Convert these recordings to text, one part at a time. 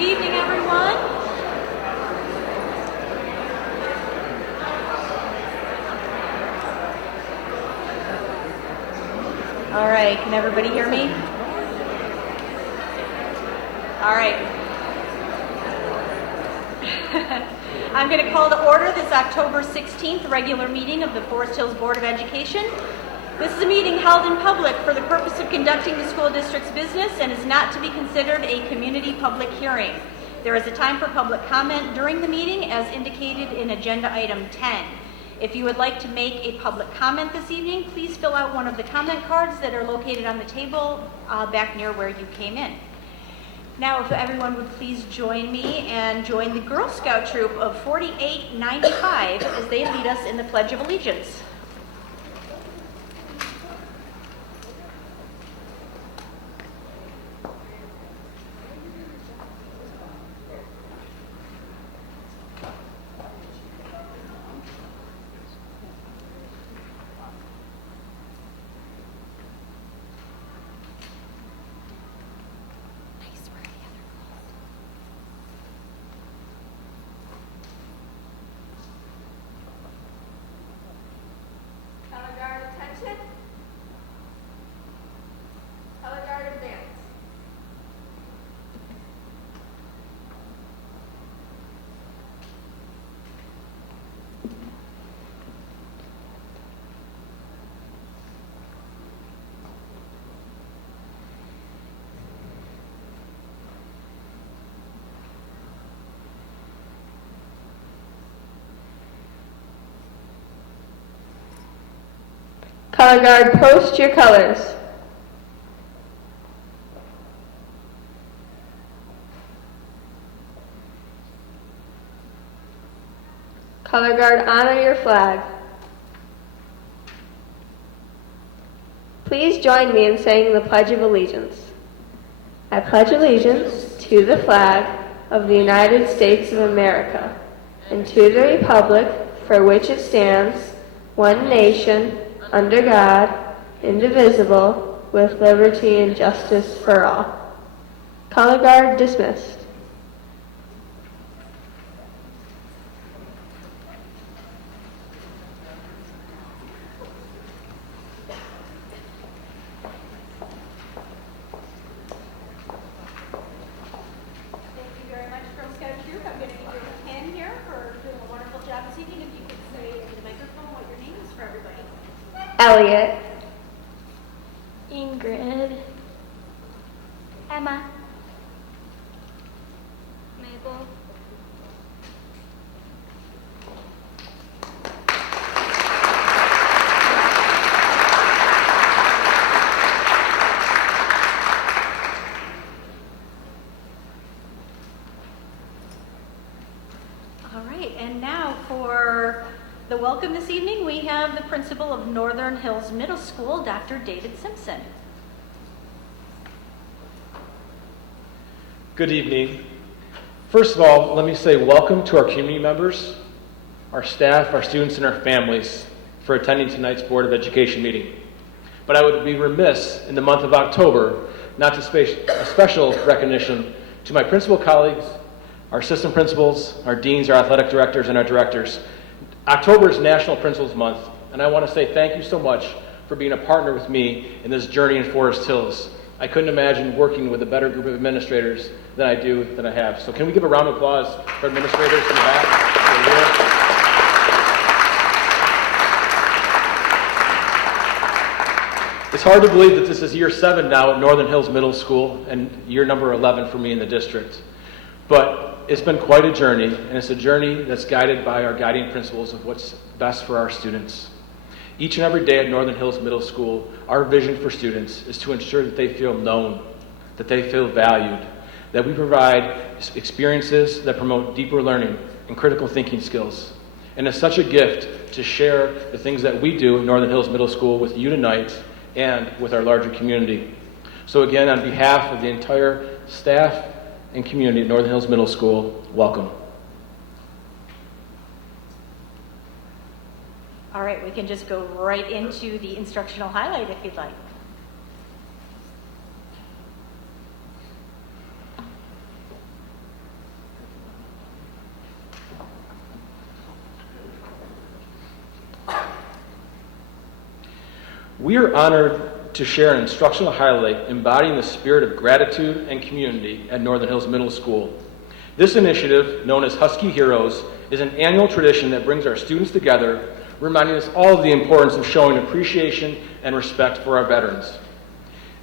Good evening, everyone. All right, can everybody hear me? All right. I'm going to call to order this October 16th regular meeting of the Forest Hills Board of Education. This is a meeting held in public for the purpose of conducting the school district's business and is not to be considered a community public hearing. There is a time for public comment during the meeting as indicated in agenda item 10. If you would like to make a public comment this evening, please fill out one of the comment cards that are located on the table back near where you came in. Now, if everyone would please join me and join the Girl Scout troop of 4895 as they lead us in the Pledge of Allegiance. Color guard, post your colors. Color guard, honor your flag. Please join me in saying the Pledge of Allegiance. I pledge allegiance to the flag of the United States of America and to the republic for which it stands, one nation, under God, indivisible, with liberty and justice for all. Color guard dismissed. Thank you very much, Girl Scout troop. I'm going to give you a hand here for doing a wonderful job this evening. If you could say into the microphone what your name is for everybody. Elliot. Ingrid. Emma. Mabel. All right, and now for the welcome this evening, we have the principal of Northern Hills Middle School, Dr. David Simpson. Good evening. First of all, let me say welcome to our community members, our staff, our students, and our families for attending tonight's Board of Education meeting. But I would be remiss in the month of October not to pay a special recognition to my principal colleagues, our assistant principals, our deans, our athletic directors, and our directors. October is National Principals Month, and I want to say thank you so much for being a partner with me in this journey in Forest Hills. I couldn't imagine working with a better group of administrators than I have. So can we give a round of applause for administrators in the back? It's hard to believe that this is year 7 now at Northern Hills Middle School and year number 11 for me in the district. But it's been quite a journey, and it's a journey that's guided by our guiding principles of what's best for our students. Each and every day at Northern Hills Middle School, our vision for students is to ensure that they feel known, that they feel valued, that we provide experiences that promote deeper learning and critical thinking skills. And it's such a gift to share the things that we do at Northern Hills Middle School with you tonight and with our larger community. So again, on behalf of the entire staff and community at Northern Hills Middle School, welcome. All right, we can just go right into the instructional highlight if you'd like. We are honored to share an instructional highlight embodying the spirit of gratitude and community at Northern Hills Middle School. This initiative, known as Husky Heroes, is an annual tradition that brings our students together, reminding us all of the importance of showing appreciation and respect for our veterans.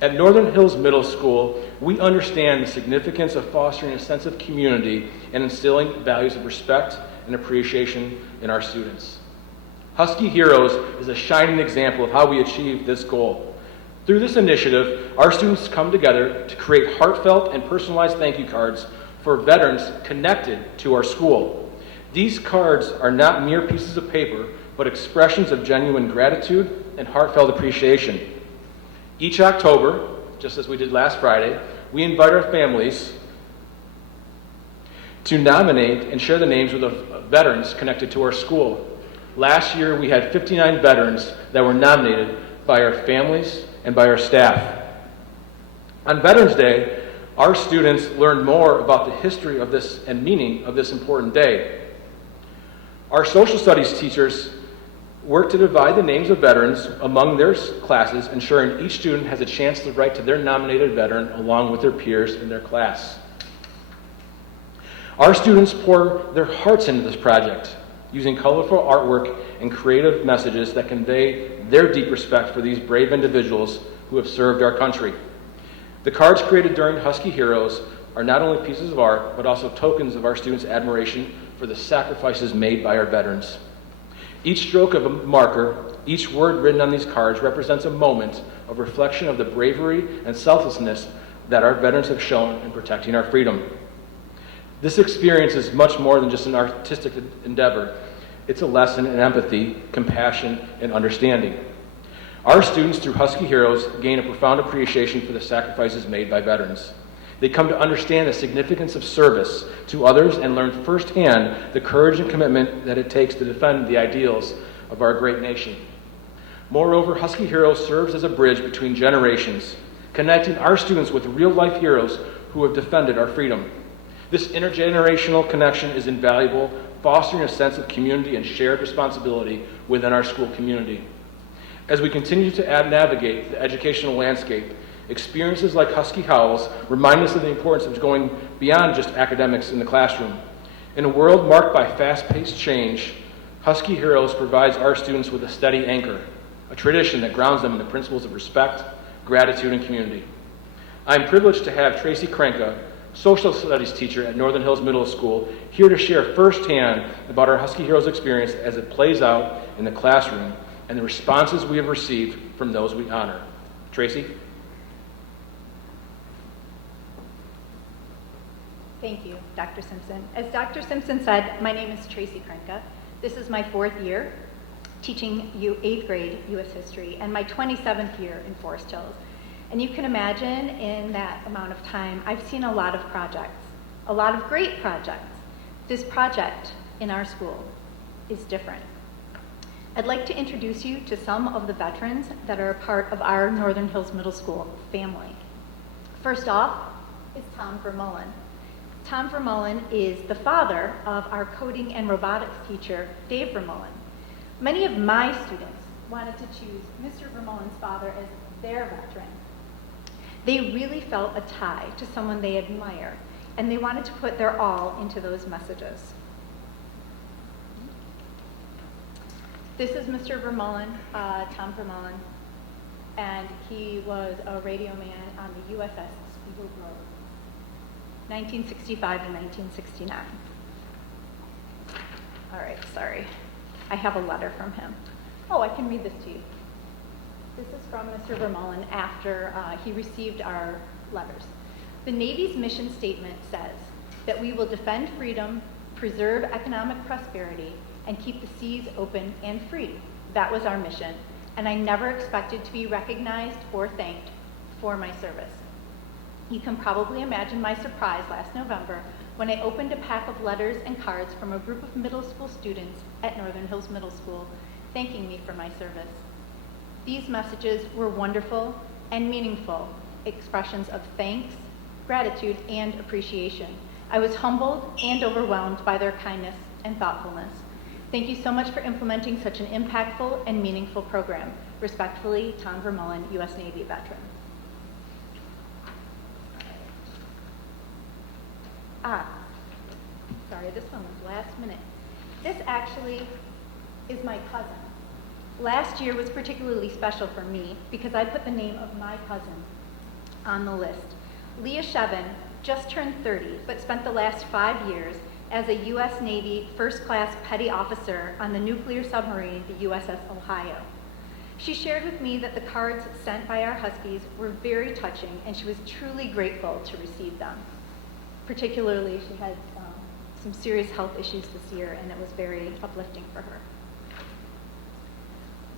At Northern Hills Middle School, we understand the significance of fostering a sense of community and instilling values of respect and appreciation in our students. Husky Heroes is a shining example of how we achieve this goal. Through this initiative, our students come together to create heartfelt and personalized thank you cards for veterans connected to our school. These cards are not mere pieces of paper, but expressions of genuine gratitude and heartfelt appreciation. Each October, just as we did last Friday, we invite our families to nominate and share the names of the veterans connected to our school. Last year, we had 59 veterans that were nominated by our families and by our staff. On Veterans Day, our students learned more about the history of this and meaning of this important day. Our social studies teachers work to divide the names of veterans among their classes, ensuring each student has a chance to write to their nominated veteran along with their peers in their class. Our students pour their hearts into this project, using colorful artwork and creative messages that convey their deep respect for these brave individuals who have served our country. The cards created during Husky Heroes are not only pieces of art, but also tokens of our students' admiration for the sacrifices made by our veterans. Each stroke of a marker, each word written on these cards represents a moment of reflection of the bravery and selflessness that our veterans have shown in protecting our freedom. This experience is much more than just an artistic endeavor. It's a lesson in empathy, compassion, and understanding. Our students, through Husky Heroes, gain a profound appreciation for the sacrifices made by veterans. They come to understand the significance of service to others and learn firsthand the courage and commitment that it takes to defend the ideals of our great nation. Moreover, Husky Heroes serves as a bridge between generations, connecting our students with real-life heroes who have defended our freedom. This intergenerational connection is invaluable, fostering a sense of community and shared responsibility within our school community. As we continue to navigate the educational landscape, experiences like Husky Howls remind us of the importance of going beyond just academics in the classroom. In a world marked by fast-paced change, Husky Heroes provides our students with a steady anchor, a tradition that grounds them in the principles of respect, gratitude, and community. I'm privileged to have Tracy Krenka, social studies teacher at Northern Hills Middle School, here to share firsthand about our Husky Heroes experience as it plays out in the classroom and the responses we have received from those we honor. Tracy? Thank you, Dr. Simpson. As Dr. Simpson said, my name is Tracy Krenka. This is my 4th year teaching 8th grade U.S. history and my 27th year in Forest Hills. And you can imagine in that amount of time, I've seen a lot of projects, a lot of great projects. This project in our school is different. I'd like to introduce you to some of the veterans that are a part of our Northern Hills Middle School family. First off is Tom Vermeulen. Tom Vermeulen is the father of our coding and robotics teacher, Dave Vermeulen. Many of my students wanted to choose Mr. Vermeulen's father as their veteran. They really felt a tie to someone they admire, and they wanted to put their all into those messages. This is Mr. Vermeulen, Tom Vermeulen, and he was a radio man on the USS Spiegel Grove, 1965 to 1969. All right, sorry. I have a letter from him. Oh, I can read this to you. This is from Mr. Vermeulen after he received our letters. The Navy's mission statement says that we will defend freedom, preserve economic prosperity, and keep the seas open and free. That was our mission, and I never expected to be recognized or thanked for my service. You can probably imagine my surprise last November when I opened a pack of letters and cards from a group of middle school students at Northern Hills Middle School thanking me for my service. These messages were wonderful and meaningful expressions of thanks, gratitude, and appreciation. I was humbled and overwhelmed by their kindness and thoughtfulness. Thank you so much for implementing such an impactful and meaningful program. Respectfully, Tom Vermeulen, U.S. Navy veteran. Sorry, this one was last minute. This actually is my cousin. Last year was particularly special for me because I put the name of my cousin on the list. Leah Shevin just turned 30, but spent the last 5 years as a U.S. Navy first-class petty officer on the nuclear submarine, the USS Ohio. She shared with me that the cards sent by our Huskies were very touching, and she was truly grateful to receive them. Particularly, she had some serious health issues this year, and it was very uplifting for her.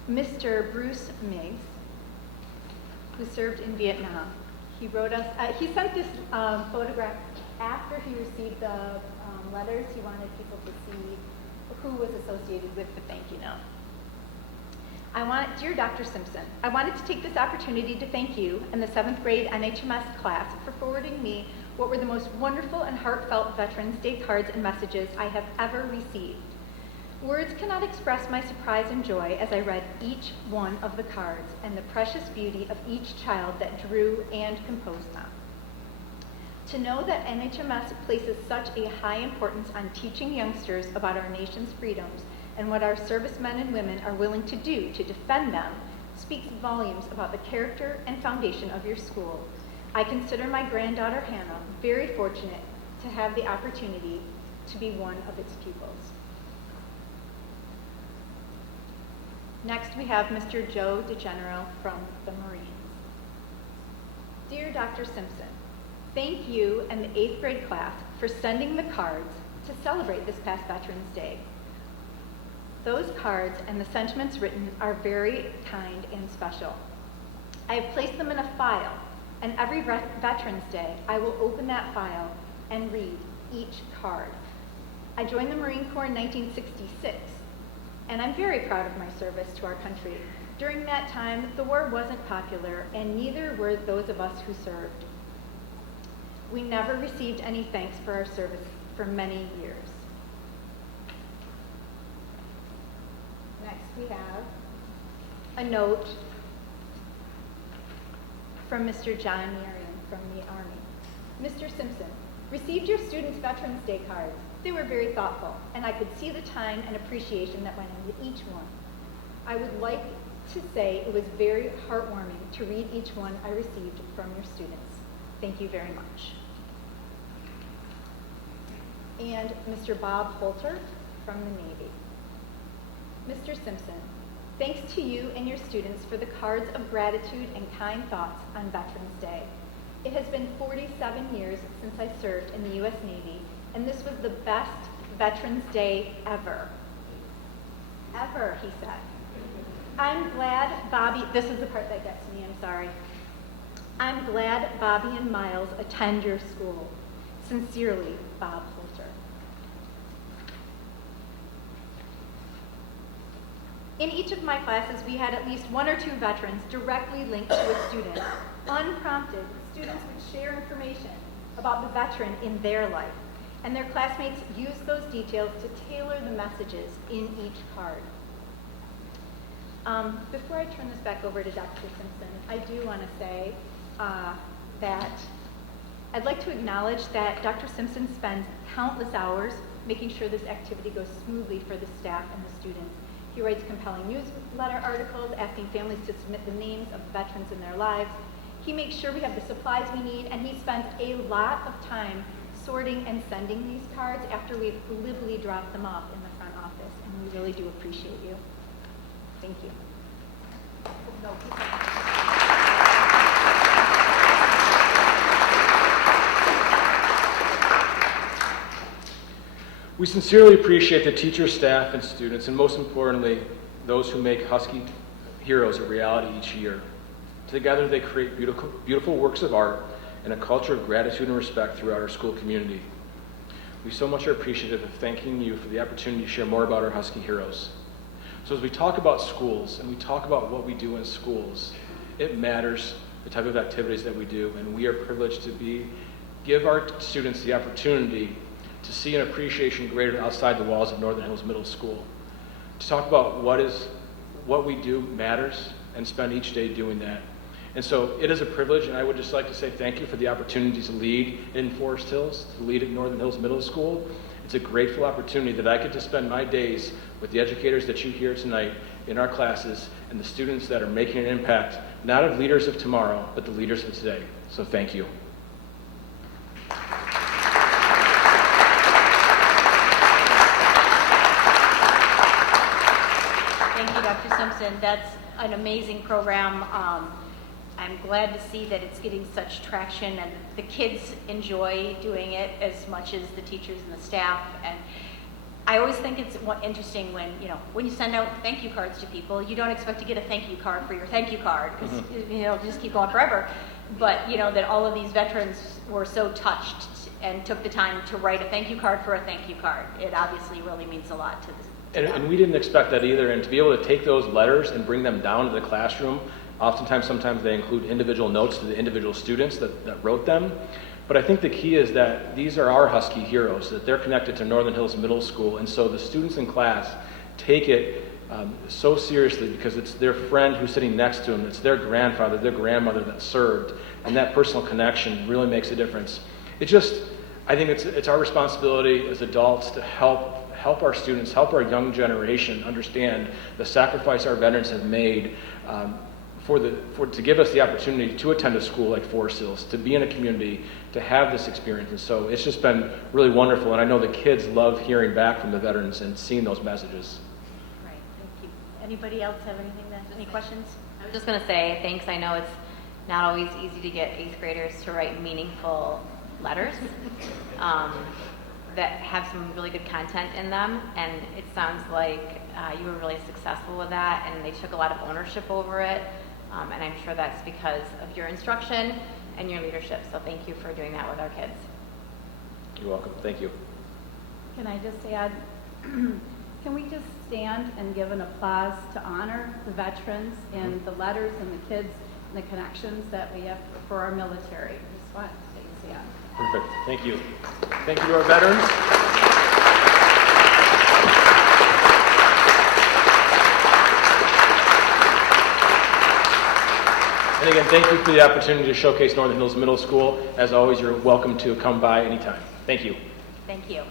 Mr. Bruce Miggs, who served in Vietnam, he wrote us, he sent this photograph after he received the letters. He wanted people to see who was associated with the thank you note. Dear Dr. Simpson, I wanted to take this opportunity to thank you and the 7th grade NHMS class for forwarding me what were the most wonderful and heartfelt Veterans Day cards and messages I have ever received. Words cannot express my surprise and joy as I read each one of the cards and the precious beauty of each child that drew and composed them. To know that NHMS places such a high importance on teaching youngsters about our nation's freedoms and what our servicemen and women are willing to do to defend them speaks volumes about the character and foundation of your school. I consider my granddaughter Hannah very fortunate to have the opportunity to be one of its pupils. Next, we have Mr. Joe DeGenero from the Marines. Dear Dr. Simpson, thank you and the 8th grade class for sending the cards to celebrate this past Veterans Day. Those cards and the sentiments written are very kind and special. I have placed them in a file, and every Veterans Day, I will open that file and read each card. I joined the Marine Corps in 1966, and I'm very proud of my service to our country. During that time, the war wasn't popular, and neither were those of us who served. We never received any thanks for our service for many years. Next, we have a note from Mr. John Marion from the Army. Mr. Simpson, received your students' Veterans Day cards. They were very thoughtful, and I could see the time and appreciation that went into each one. I would like to say it was very heartwarming to read each one I received from your students. Thank you very much. And Mr. Bob Holter from the Navy. Mr. Simpson, thanks to you and your students for the cards of gratitude and kind thoughts on Veterans Day. It has been 47 years since I served in the U.S. Navy, and this was the best Veterans Day ever. Ever, he said. I'm glad Bobby, this is the part that gets me, I'm sorry. I'm glad Bobby and Miles attend your school. Sincerely, Bob Holter. In each of my classes, we had at least 1 or 2 veterans directly linked to a student. Unprompted, students would share information about the veteran in their life, and their classmates used those details to tailor the messages in each card. Before I turn this back over to Dr. Simpson, I do want to say that I'd like to acknowledge that Dr. Simpson spends countless hours making sure this activity goes smoothly for the staff and the students. He writes compelling newsletter articles asking families to submit the names of veterans in their lives. He makes sure we have the supplies we need, and he spends a lot of time sorting and sending these cards after we've liberally dropped them off in the front office, and we really do appreciate you. Thank you. We sincerely appreciate the teachers, staff, and students, and most importantly, those who make Husky Heroes a reality each year. Together, they create beautiful works of art and a culture of gratitude and respect throughout our school community. We so much are appreciative of thanking you for the opportunity to share more about our Husky Heroes. So as we talk about schools and we talk about what we do in schools, it matters the type of activities that we do, and we are privileged to give our students the opportunity to see an appreciation greater outside the walls of Northern Hills Middle School. to talk about what we do matters and spend each day doing that. And so it is a privilege, and I would just like to say thank you for the opportunity to lead in Forest Hills, to lead at Northern Hills Middle School. It's a grateful opportunity that I get to spend my days with the educators that you hear tonight in our classes and the students that are making an impact, not of leaders of tomorrow, but the leaders of today. So thank you. Thank you, Dr. Simpson. That's an amazing program. I'm glad to see that it's getting such traction and the kids enjoy doing it as much as the teachers and the staff. And I always think it's interesting when you send out thank you cards to people, you don't expect to get a thank you card for your thank you card because just keep going forever. But that all of these veterans were so touched and took the time to write a thank you card for a thank you card. It obviously really means a lot to them. And we didn't expect that either. And to be able to take those letters and bring them down to the classroom, sometimes they include individual notes to the individual students that wrote them. But I think the key is that these are our Husky heroes, that they're connected to Northern Hills Middle School. And so the students in class take it so seriously because it's their friend who's sitting next to them, it's their grandfather, their grandmother that served. And that personal connection really makes a difference. I think it's our responsibility as adults to help our students, help our young generation understand the sacrifice our veterans have made to give us the opportunity to attend a school like Forest Hills, to be in a community, to have this experience. And so it's just been really wonderful. And I know the kids love hearing back from the veterans and seeing those messages. Right, thank you. Anybody else have any questions? I was just going to say thanks. I know it's not always easy to get 8th graders to write meaningful letters that have some really good content in them, and it sounds like you were really successful with that, and they took a lot of ownership over it, and I'm sure that's because of your instruction and your leadership, so thank you for doing that with our kids. You're welcome. Thank you. Can I just add, can we just stand and give an applause to honor the veterans and the letters and the kids and the connections that we have for our military? Just want to stand. Perfect. Thank you. Thank you to our veterans. And again, thank you for the opportunity to showcase Northern Hills Middle School. As always, you're welcome to come by anytime. Thank you. Thank you.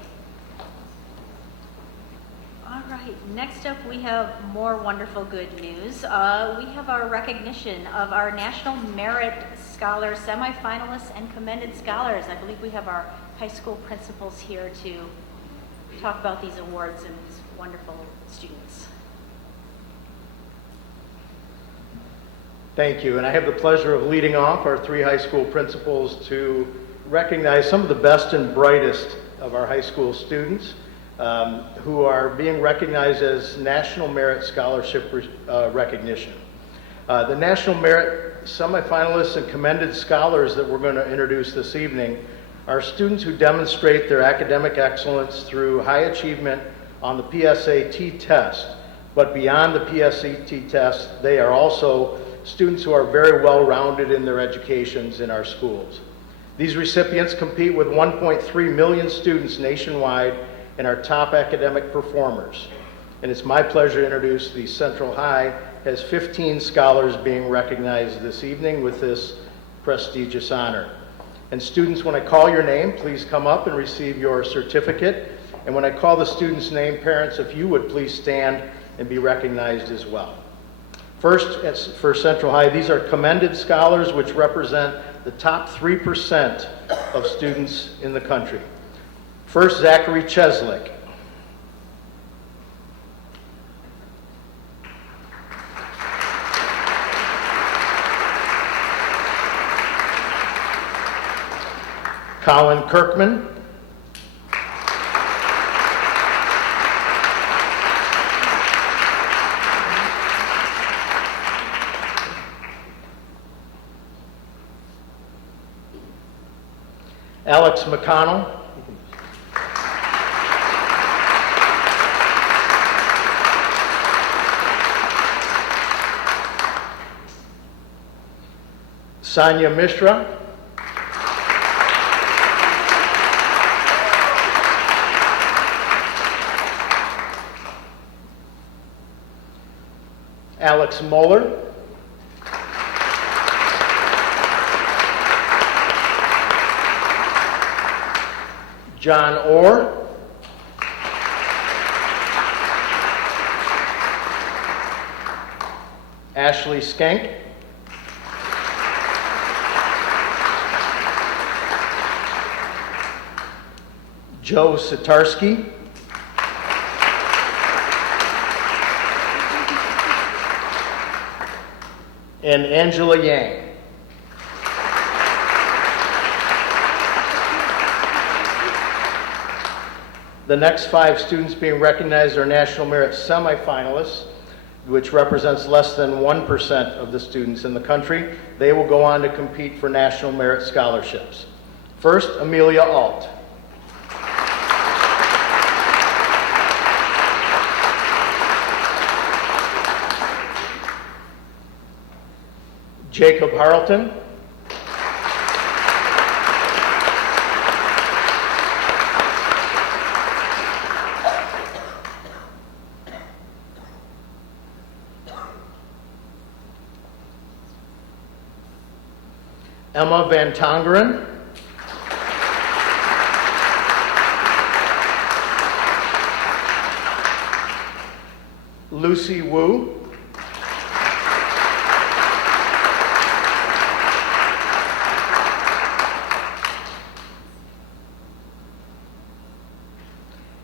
All right, next up we have more wonderful good news. We have our recognition of our National Merit Scholars, semifinalists, and commended scholars. I believe we have our high school principals here to talk about these awards and these wonderful students. Thank you, and I have the pleasure of leading off our 3 high school principals to recognize some of the best and brightest of our high school students who are being recognized as National Merit Scholarship recognition. The National Merit semifinalists and commended scholars that we're going to introduce this evening are students who demonstrate their academic excellence through high achievement on the PSAT test. But beyond the PSAT test, they are also students who are very well-rounded in their educations in our schools. These recipients compete with 1.3 million students nationwide and are top academic performers. And it's my pleasure to introduce the Central High has 15 scholars being recognized this evening with this prestigious honor. And students, when I call your name, please come up and receive your certificate. And when I call the student's name, parents, if you would please stand and be recognized as well. First, for Central High, these are commended scholars which represent the top 3% of students in the country. First, Zachary Cheslick. Colin Kirkman. Alex McConnell. Sanya Mishra. Alex Moeller. John Orr. Ashley Skank. Joe Sitarski. And Angela Yang. The next 5 students being recognized are National Merit semifinalists, which represents less than 1% of the students in the country. They will go on to compete for National Merit scholarships. First, Amelia Alt. Jacob Harleton. Emma Van Tongeren. Lucy Wu.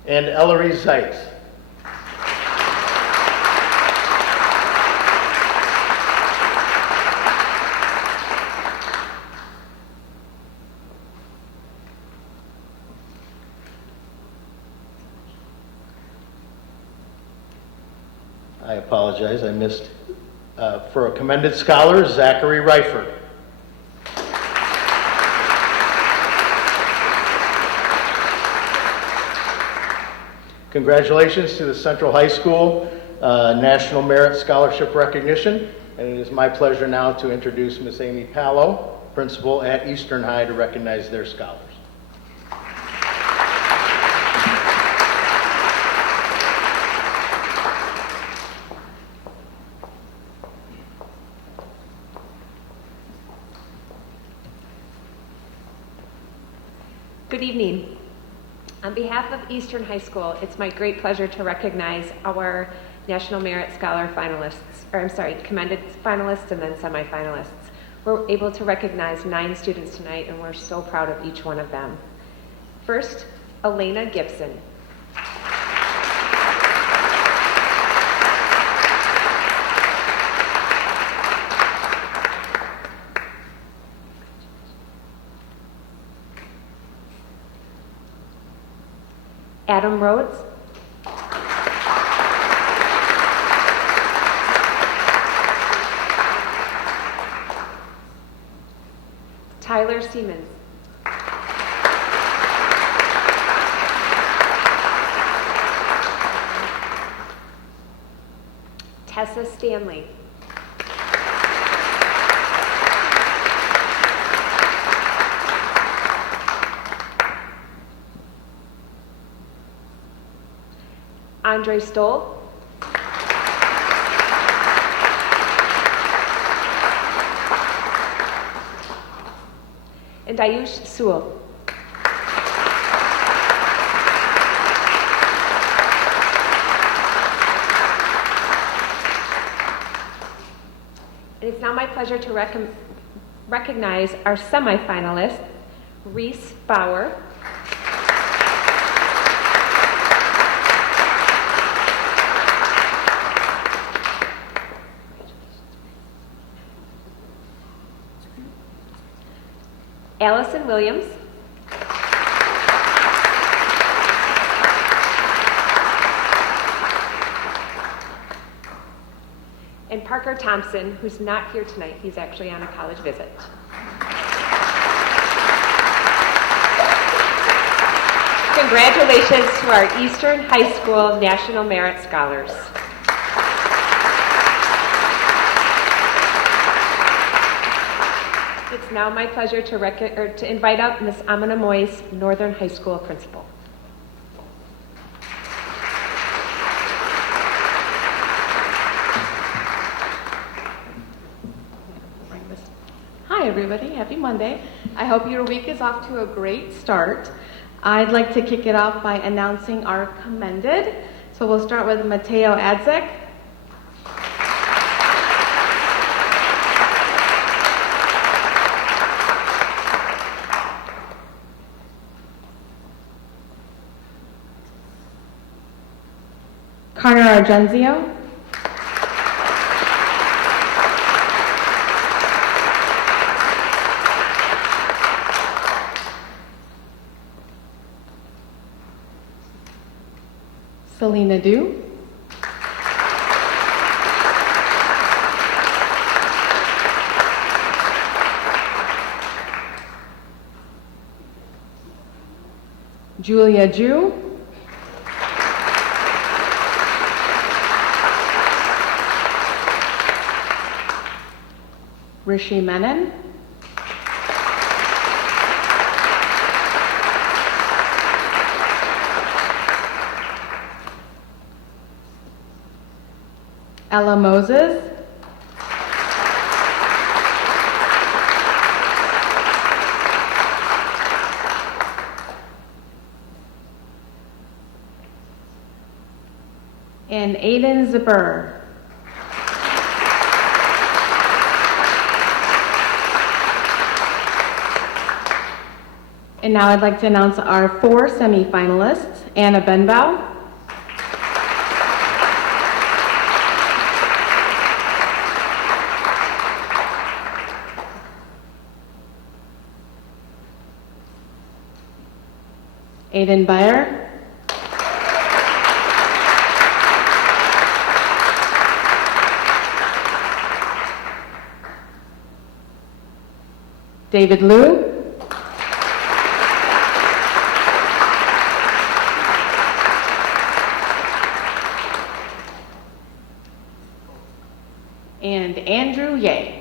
And Ellery Zeitz. I apologize, I missed. For a commended scholar, Zachary Reifert. Congratulations to the Central High School National Merit Scholarship Recognition, and it is my pleasure now to introduce Ms. Amy Pallo, principal at Eastern High, to recognize their scholars. Good evening. On behalf of Eastern High School, it's my great pleasure to recognize our National Merit Scholar finalists, commended finalists and then semifinalists. We're able to recognize 9 students tonight, and we're so proud of each one of them. First, Elena Gibson. Adam Rhodes. Tyler Siemens. Tessa Stanley. Andre Stoll. And Ayush Sewell. And it's now my pleasure to recognize our semifinalists, Reese Bauer, Allison Williams, and Parker Thompson, who's not here tonight. He's actually on a college visit. Congratulations to our Eastern High School National Merit Scholars. It's now my pleasure to invite up Ms. Amina Moyes, Northern High School Principal. everybody. Happy Monday. I hope your week is off to a great start. I'd like to kick it off by announcing our commended. So we'll start with Mateo Adzek. Connor Argenzio. Selena Du. Julia Ju. Rishi Menon. Ella Moses. And Aiden Zipper. And now I'd like to announce our 4 semifinalists. Anna Benbow. Aiden Bayer. David Liu. And Andrew Ye.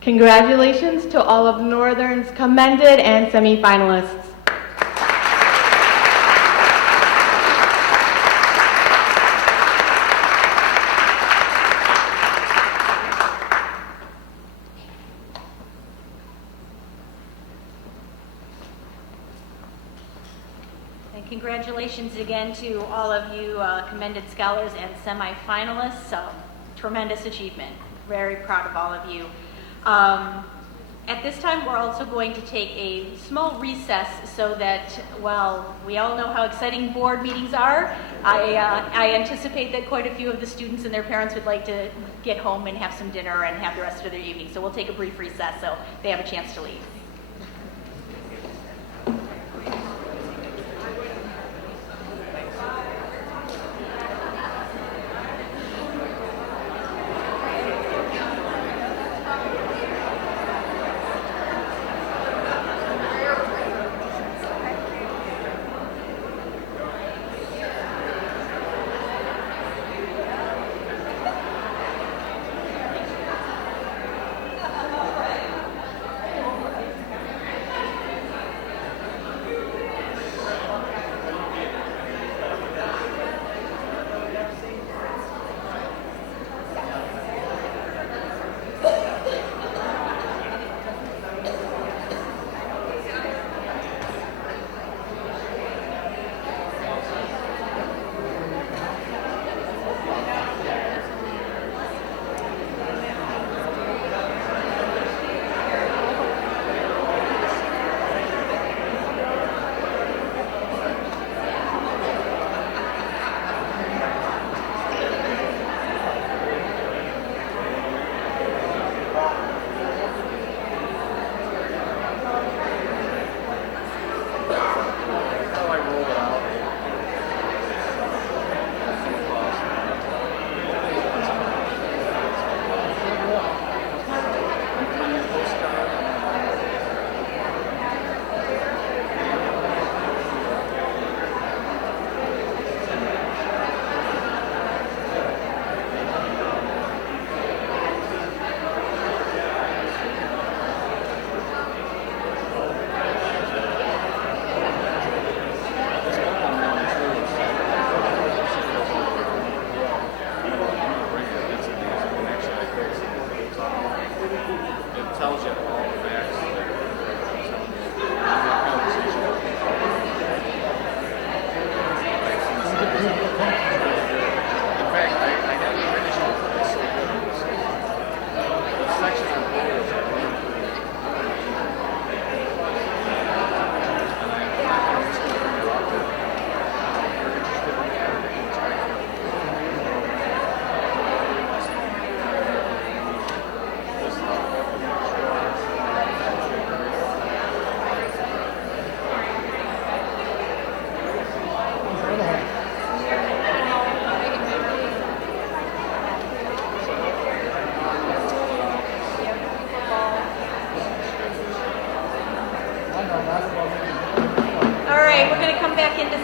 Congratulations to all of Northern's commended and semifinalists. And congratulations again to all of you commended scholars and semifinalists. Tremendous achievement. Very proud of all of you. At this time, we're also going to take a small recess so that, while we all know how exciting board meetings are, I anticipate that quite a few of the students and their parents would like to get home and have some dinner and have the rest of their evening. So we'll take a brief recess so they have a chance to leave.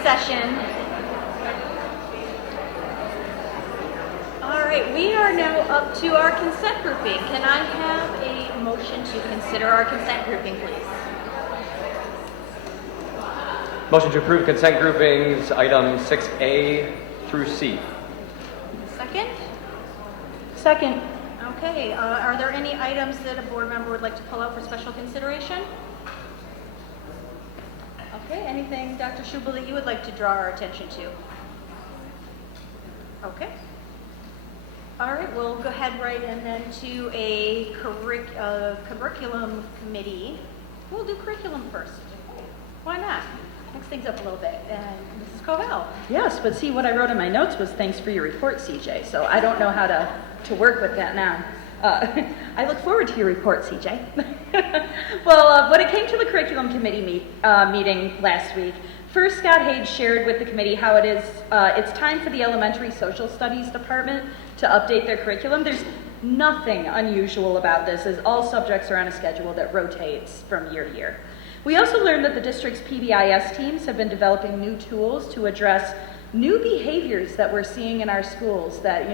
session. All right, we are now up to our consent grouping. Can I have a motion to consider our consent grouping, please? Motion to approve consent groupings, items 6A through C. Second? Second. Okay, are there any items that a board member would like to pull out for special consideration? Okay, anything, Dr. Schubel, that you would like to draw our attention to? Okay. All right, we'll go ahead right and then to a curriculum committee. We'll do curriculum first. Why not? Mix things up a little bit. And Mrs. Covell. Yes, but see, what I wrote in my notes was thanks for your report, CJ. So I don't know how to work with that now. I look forward to your report, CJ. Well, when it came to the curriculum committee meeting last week, first Scott Hayes shared with the committee how it's time for the elementary social studies department to update their curriculum. There's nothing unusual about this, as all subjects are on a schedule that rotates from year to year. We also learned that the district's PBIS teams have been developing new tools to address new behaviors that we're seeing in our schools that,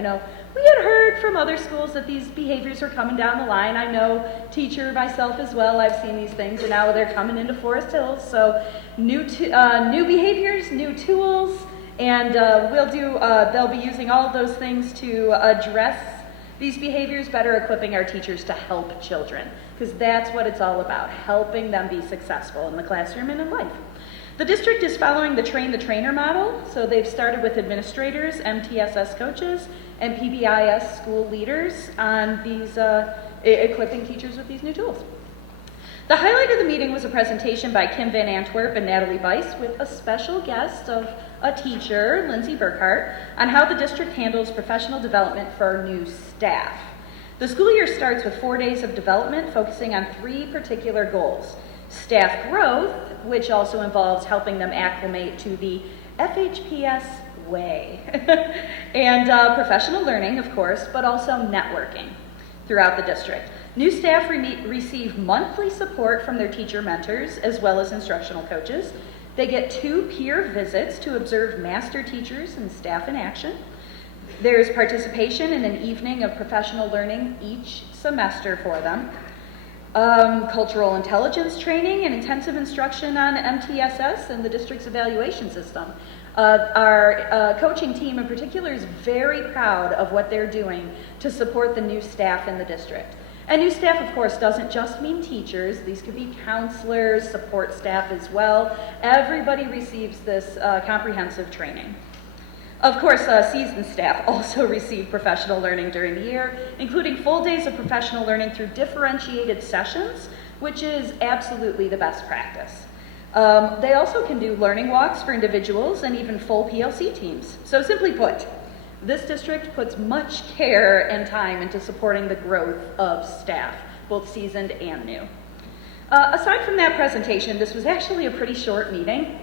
we had heard from other schools that these behaviors are coming down the line. I know, teacher myself as well, I've seen these things, and now they're coming into Forest Hills. So new behaviors, new tools, and they'll be using all of those things to address these behaviors, better equipping our teachers to help children, because that's what it's all about, helping them be successful in the classroom and in life. The district is following the train the trainer model, so they've started with administrators, MTSS coaches, and PBIS school leaders on these equipping teachers with these new tools. The highlight of the meeting was a presentation by Kim Van Antwerp and Natalie Weiss with a special guest of a teacher, Lindsay Burkhart, on how the district handles professional development for new staff. The school year starts with 4 days of development focusing on 3 particular goals: staff growth, which also involves helping them acclimate to the FHPS way, and professional learning, of course, but also networking throughout the district. New staff receive monthly support from their teacher mentors as well as instructional coaches. They get 2 peer visits to observe master teachers and staff in action. There is participation in an evening of professional learning each semester for them. Cultural intelligence training and intensive instruction on MTSS and the district's evaluation system. Our coaching team in particular is very proud of what they're doing to support the new staff in the district. And new staff, of course, doesn't just mean teachers. These could be counselors, support staff as well. Everybody receives this comprehensive training. Of course, seasoned staff also receive professional learning during the year, including full days of professional learning through differentiated sessions, which is absolutely the best practice. They also can do learning walks for individuals and even full PLC teams. So simply put, this district puts much care and time into supporting the growth of staff, both seasoned and new. Aside from that presentation, this was actually a pretty short meeting.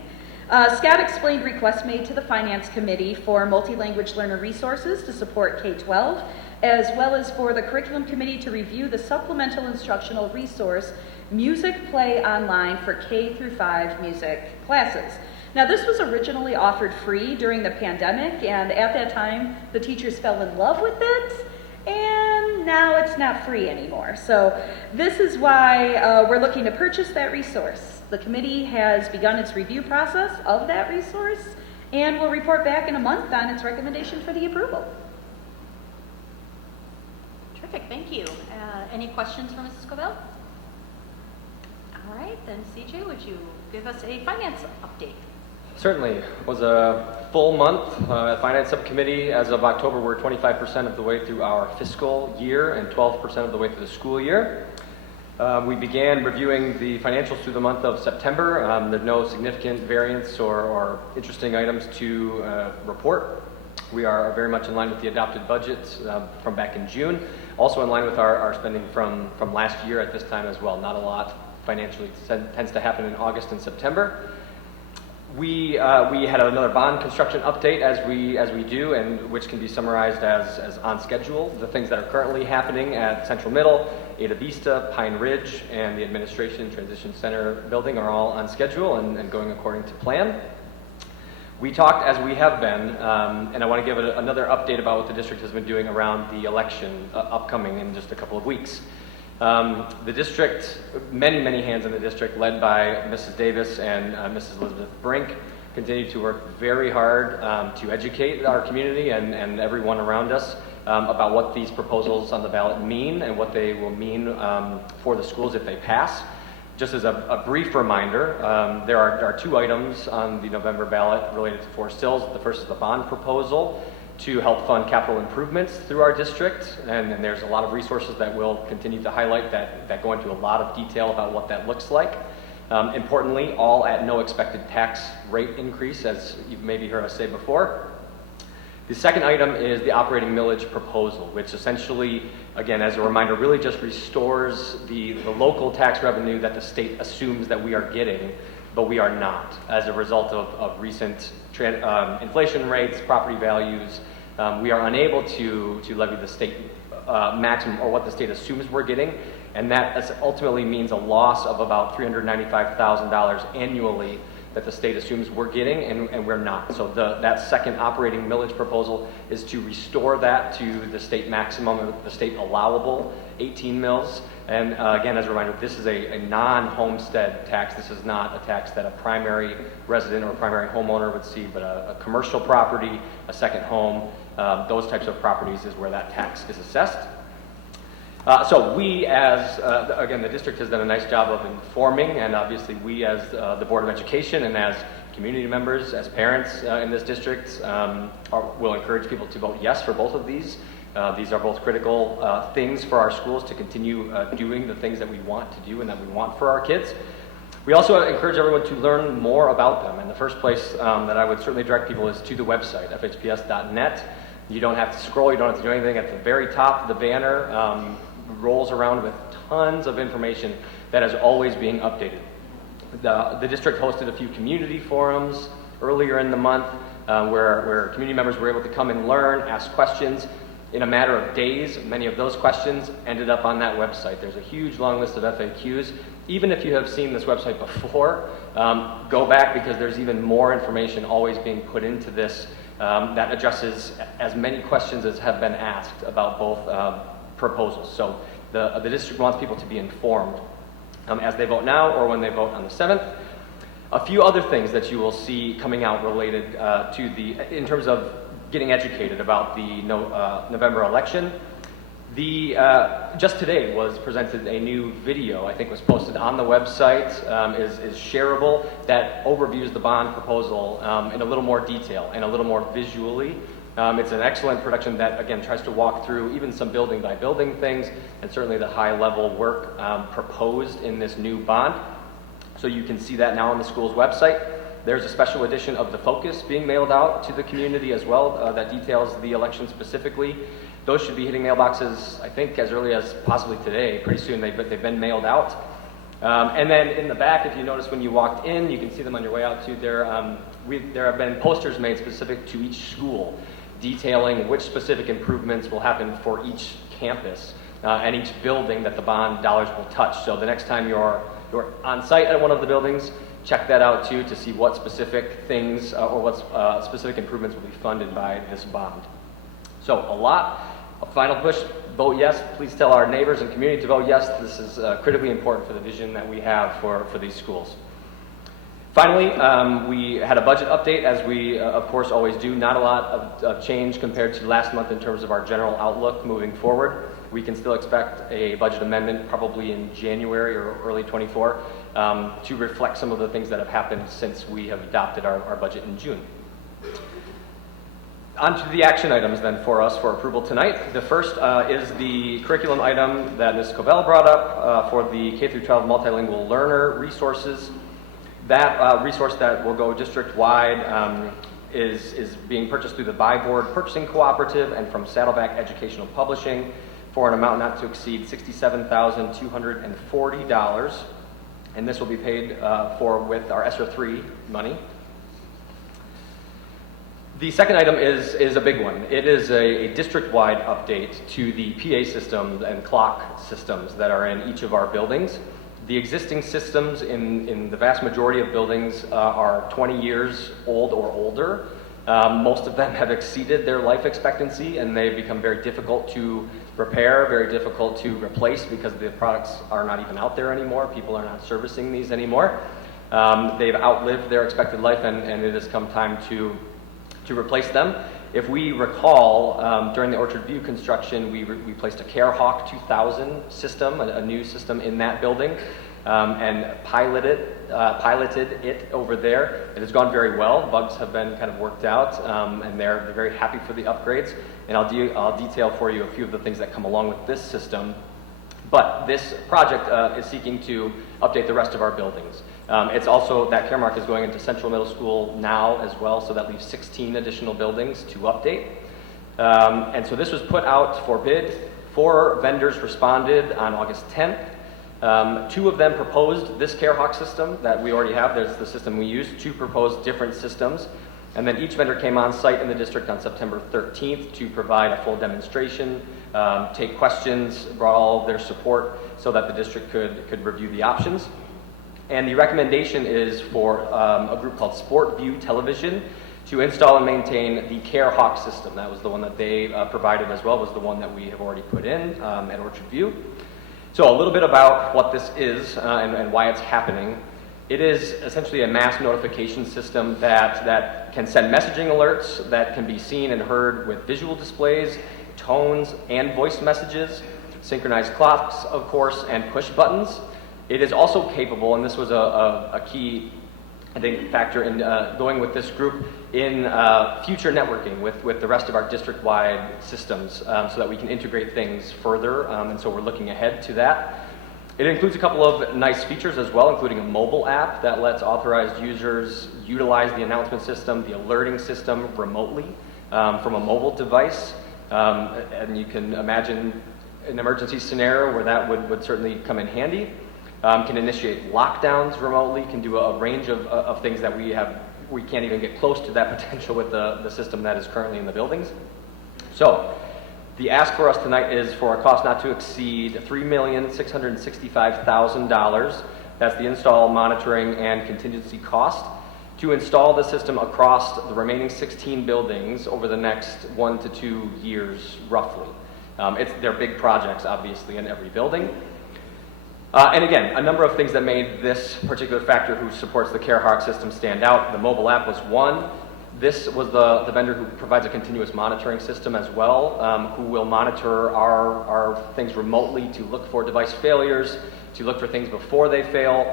Scott explained requests made to the Finance Committee for multi-language learner resources to support K-12, as well as for the Curriculum Committee to review the supplemental instructional resource, Music Play Online for K-5 music classes. Now, this was originally offered free during the pandemic, and at that time, the teachers fell in love with it, and now it's not free anymore. So this is why we're looking to purchase that resource. The committee has begun its review process of that resource and will report back in a month on its recommendation for the approval. Terrific, thank you. Any questions for Mrs. Covell? All right, then CJ, would you give us a finance update? Certainly. It was a full month at Finance Subcommittee. As of October, we're 25% of the way through our fiscal year and 12% of the way through the school year. We began reviewing the financials through the month of September. There's no significant variance or interesting items to report. We are very much in line with the adopted budgets from back in June. Also in line with our spending from last year at this time as well. Not a lot financially tends to happen in August and September. We had another bond construction update as we do, and which can be summarized as on schedule. The things that are currently happening at Central Middle, Ada Vista, Pine Ridge, and the Administration Transition Center building are all on schedule and going according to plan. We talked, as we have been, and I want to give another update about what the district has been doing around the election upcoming in just a couple of weeks. The district, many hands in the district, led by Mrs. Davis and Mrs. Elizabeth Brink, continue to work very hard to educate our community and everyone around us about what these proposals on the ballot mean and what they will mean for the schools if they pass. Just as a brief reminder, there are two items on the November ballot related to Forest Hills. The first is the bond proposal to help fund capital improvements through our district, and there's a lot of resources that we'll continue to highlight that go into a lot of detail about what that looks like. Importantly, all at no expected tax rate increase, as you've maybe heard us say before. The second item is the operating millage proposal, which essentially, again, as a reminder, really just restores the local tax revenue that the state assumes that we are getting, but we are not, as a result of recent inflation rates, property values. We are unable to levy the state maximum, or what the state assumes we're getting, and that ultimately means a loss of about $395,000 annually that the state assumes we're getting, and we're not. So that second operating millage proposal is to restore that to the state maximum, the state allowable 18 mills. And again, as a reminder, this is a non-homestead tax. This is not a tax that a primary resident or primary homeowner would see, but a commercial property, a second home, those types of properties is where that tax is assessed. So we again, the district has done a nice job of informing, and obviously we as the Board of Education and as community members, as parents in this district, will encourage people to vote yes for both of these. These are both critical things for our schools to continue doing the things that we want to do and that we want for our kids. We also encourage everyone to learn more about them, and the first place that I would certainly direct people is to the website, fhps.net. You don't have to scroll, you don't have to do anything. At the very top, the banner rolls around with tons of information that is always being updated. The district hosted a few community forums earlier in the month where community members were able to come and learn, ask questions. In a matter of days, many of those questions ended up on that website. There's a huge long list of FAQs. Even if you have seen this website before, go back, because there's even more information always being put into this that addresses as many questions as have been asked about both proposals. So the district wants people to be informed as they vote now or when they vote on the 7th. A few other things that you will see coming out related in terms of getting educated about the November election. Just today was presented a new video, I think was posted on the website, is shareable, that overviews the bond proposal in a little more detail and a little more visually. It's an excellent production that, again, tries to walk through even some building by building things, and certainly the high level work proposed in this new bond. So you can see that now on the school's website. There's a special edition of The Focus being mailed out to the community as well that details the election specifically. Those should be hitting mailboxes, I think, as early as possibly today. Pretty soon they've been mailed out. And then in the back, if you notice when you walked in, you can see them on your way out too. There have been posters made specific to each school detailing which specific improvements will happen for each campus and each building that the bond dollars will touch. So the next time you're on site at one of the buildings, check that out too to see what specific things or what specific improvements will be funded by this bond. So a lot. A final push, vote yes. Please tell our neighbors and community to vote yes. This is critically important for the vision that we have for these schools. Finally, we had a budget update, as we of course always do. Not a lot of change compared to last month in terms of our general outlook moving forward. We can still expect a budget amendment probably in January or early 24 to reflect some of the things that have happened since we have adopted our budget in June. On to the action items then for us for approval tonight. The first is the curriculum item that Ms. Covell brought up for the K-12 multilingual learner resources. That resource that will go district-wide is being purchased through the Buy Board Purchasing Cooperative and from Saddleback Educational Publishing for an amount not to exceed $67,240. And this will be paid for with our ESSER 3 money. The second item is a big one. It is a district-wide update to the PA systems and clock systems that are in each of our buildings. The existing systems in the vast majority of buildings are 20 years old or older. Most of them have exceeded their life expectancy, and they've become very difficult to repair, very difficult to replace because the products are not even out there anymore. People are not servicing these anymore. They've outlived their expected life, and it has come time to replace them. If we recall, during the Orchard View construction, we placed a CareHawk 2000 system, a new system in that building, and piloted it over there. It has gone very well. Bugs have been kind of worked out, and they're very happy for the upgrades. And I'll detail for you a few of the things that come along with this system. But this project is seeking to update the rest of our buildings. It's also, that Caremark is going into Central Middle School now as well, so that leaves 16 additional buildings to update. And so this was put out for bid. 4 vendors responded on August 10th. 2 of them proposed this CareHawk system that we already have. There's the system we use. 2 proposed different systems. And then each vendor came on site in the district on September 13th to provide a full demonstration, take questions, brought all of their support so that the district could review the options. And the recommendation is for a group called SportView Television to install and maintain the CareHawk system. That was the one that they provided as well, was the one that we have already put in at Orchard View. So a little bit about what this is and why it's happening. It is essentially a mass notification system that can send messaging alerts that can be seen and heard with visual displays, tones, and voice messages, synchronized clocks, of course, and push buttons. It is also capable, and this was a key, I think, factor in going with this group in future networking with the rest of our district-wide systems so that we can integrate things further, and so we're looking ahead to that. It includes a couple of nice features as well, including a mobile app that lets authorized users utilize the announcement system, the alerting system remotely from a mobile device. And you can imagine an emergency scenario where that would certainly come in handy. Can initiate lockdowns remotely, can do a range of things that we can't even get close to that potential with the system that is currently in the buildings. So the ask for us tonight is for a cost not to exceed $3,665,000. That's the install, monitoring, and contingency cost to install the system across the remaining 16 buildings over the next 1 to 2 years, roughly. They're big projects, obviously, in every building. And again, a number of things that made this particular factor who supports the CareHawk system stand out. The mobile app was one. This was the vendor who provides a continuous monitoring system as well, who will monitor our things remotely to look for device failures, to look for things before they fail,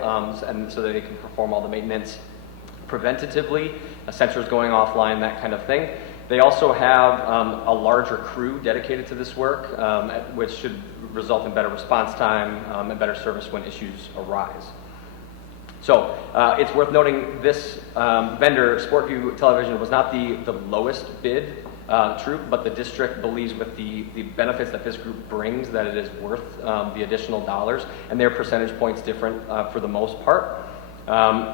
and so that they can perform all the maintenance preventatively, sensors going offline, that kind of thing. They also have a larger crew dedicated to this work, which should result in better response time and better service when issues arise. So it's worth noting this vendor, SportView Television, was not the lowest bid, true, but the district believes with the benefits that this group brings that it is worth the additional dollars, and their percentage points different for the most part,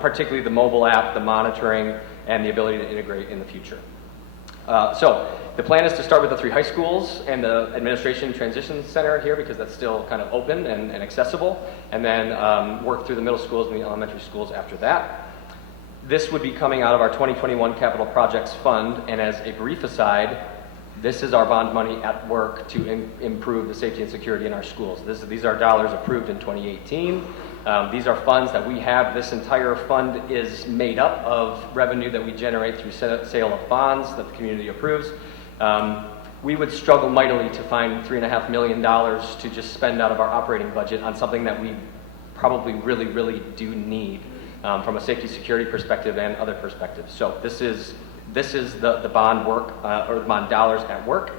particularly the mobile app, the monitoring, and the ability to integrate in the future. So the plan is to start with the 3 high schools and the administration transition center here because that's still kind of open and accessible, and then work through the middle schools and the elementary schools after that. This would be coming out of our 2021 Capital Projects Fund, and as a brief aside, this is our bond money at work to improve the safety and security in our schools. These are dollars approved in 2018. These are funds that we have. This entire fund is made up of revenue that we generate through sale of bonds that the community approves. We would struggle mightily to find $3.5 million to just spend out of our operating budget on something that we probably really, really do need from a safety security perspective and other perspectives. So this is the bond work, or the bond dollars at work.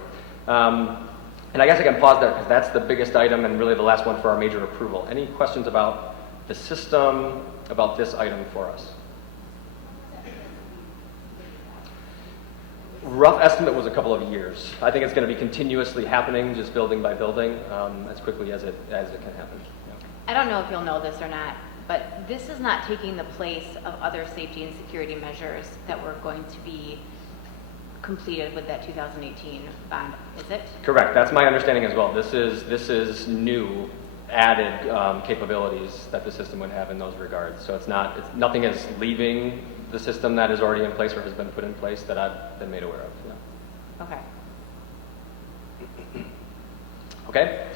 And I guess I can pause there because that's the biggest item and really the last one for our major approval. Any questions about the system, about this item for us? Rough estimate was a couple of years. I think it's going to be continuously happening, just building by building, as quickly as it can happen. Yeah. I don't know if you'll know this or not, but this is not taking the place of other safety and security measures that were going to be completed with that 2018 bond, is it? Correct. That's my understanding as well. This is new added capabilities that the system would have in those regards. So nothing is leaving the system that is already in place or has been put in place that I've been made aware of. Yeah. Okay. Okay.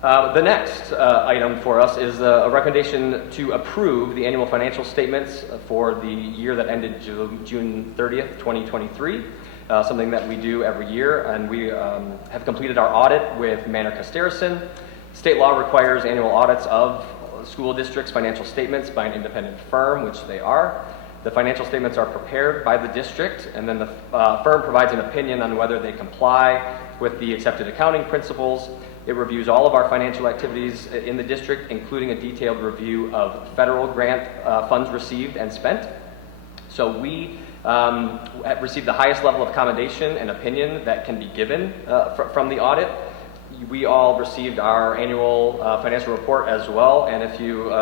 The next item for us is a recommendation to approve the annual financial statements for the year that ended June 30th, 2023, something that we do every year, and we have completed our audit with Manor Casterison. State law requires annual audits of school districts' financial statements by an independent firm, which they are. The financial statements are prepared by the district, and then the firm provides an opinion on whether they comply with the accepted accounting principles. It reviews all of our financial activities in the district, including a detailed review of federal grant funds received and spent. So we have received the highest level of commendation and opinion that can be given from the audit. We all received our annual financial report as well, and if you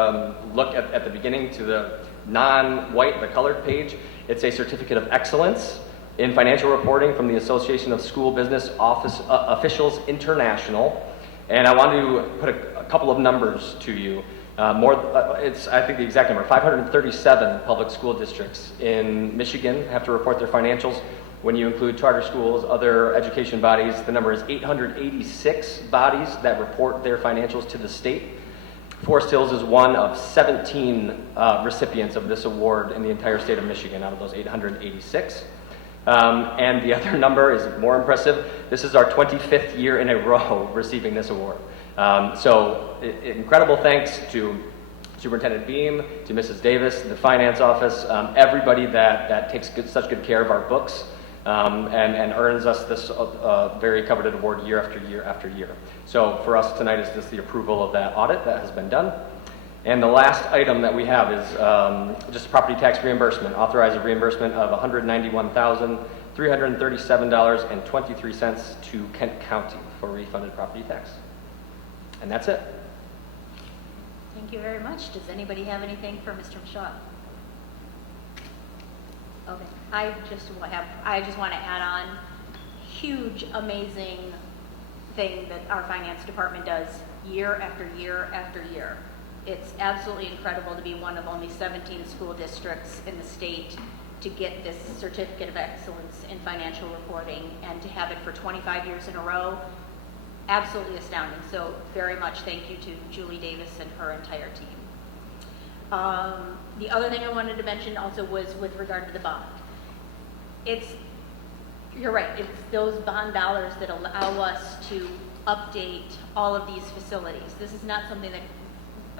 look at the beginning to the non-white, the colored page, it's a certificate of excellence in financial reporting from the Association of School Business Officials International. And I want to put a couple of numbers to you. I think the exact number, 537 public school districts in Michigan have to report their financials. When you include charter schools, other education bodies, the number is 886 bodies that report their financials to the state. Forest Hills is one of 17 recipients of this award in the entire state of Michigan out of those 886. And the other number is more impressive. This is our 25th year in a row receiving this award. So incredible thanks to Superintendent Beam, to Mrs. Davis, the finance office, everybody that takes such good care of our books and earns us this very coveted award year after year after year. So for us tonight is just the approval of that audit that has been done. And the last item that we have is just property tax reimbursement, authorized reimbursement of $191,337.23 to Kent County for refunded property tax. And that's it. Thank you very much. Does anybody have anything for Mr. Michaud? Okay, I just want to add on, huge, amazing thing that our finance department does year after year after year. It's absolutely incredible to be one of only 17 school districts in the state to get this certificate of excellence in financial reporting, and to have it for 25 years in a row. Absolutely astounding. So very much thank you to Julie Davis and her entire team. The other thing I wanted to mention also was with regard to the bond. You're right, it's those bond dollars that allow us to update all of these facilities. This is not something that,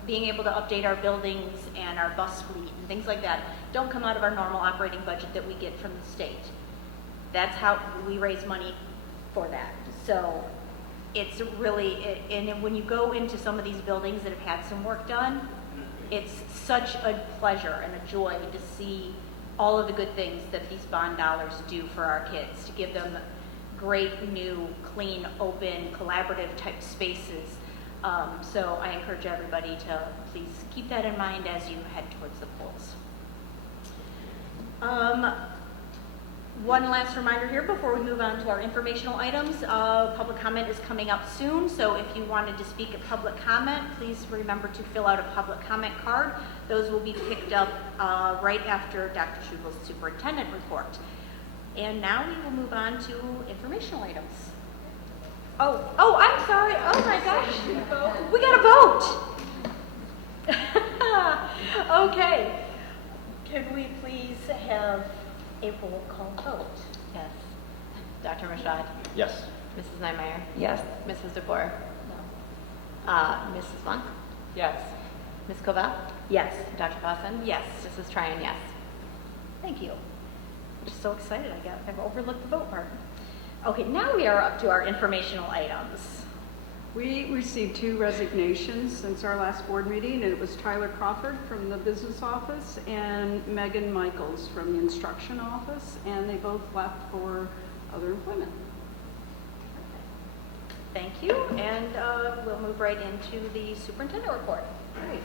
being able to update our buildings and our bus fleet and things like that don't come out of our normal operating budget that we get from the state. That's how we raise money for that. So it's really, and when you go into some of these buildings that have had some work done, it's such a pleasure and a joy to see all of the good things that these bond dollars do for our kids, to give them great, new, clean, open, collaborative type spaces. So I encourage everybody to please keep that in mind as you head towards the polls. One last reminder here before we move on to our informational items. Public comment is coming up soon, so if you wanted to speak at public comment, please remember to fill out a public comment card. Those will be picked up right after Dr. Schugel's superintendent report. And now we will move on to informational items. Oh, I'm sorry. Oh my gosh. We got a vote. Okay. Could we please have a roll call vote? Yes. Dr. Michaud? Yes. Mrs. Niemeyer? Yes. Mrs. DeBoer? No. Mrs. Monk? Yes. Ms. Covell? Yes. Dr. Clausen? Yes. Mrs. Tryon, yes. Thank you. I'm just so excited. I've overlooked the vote part. Okay, now we are up to our informational items. We received 2 resignations since our last board meeting, and it was Tyler Crawford from the business office and Megan Michaels from the instruction office, and they both left for other employment. Thank you, and we'll move right into the superintendent report. All right.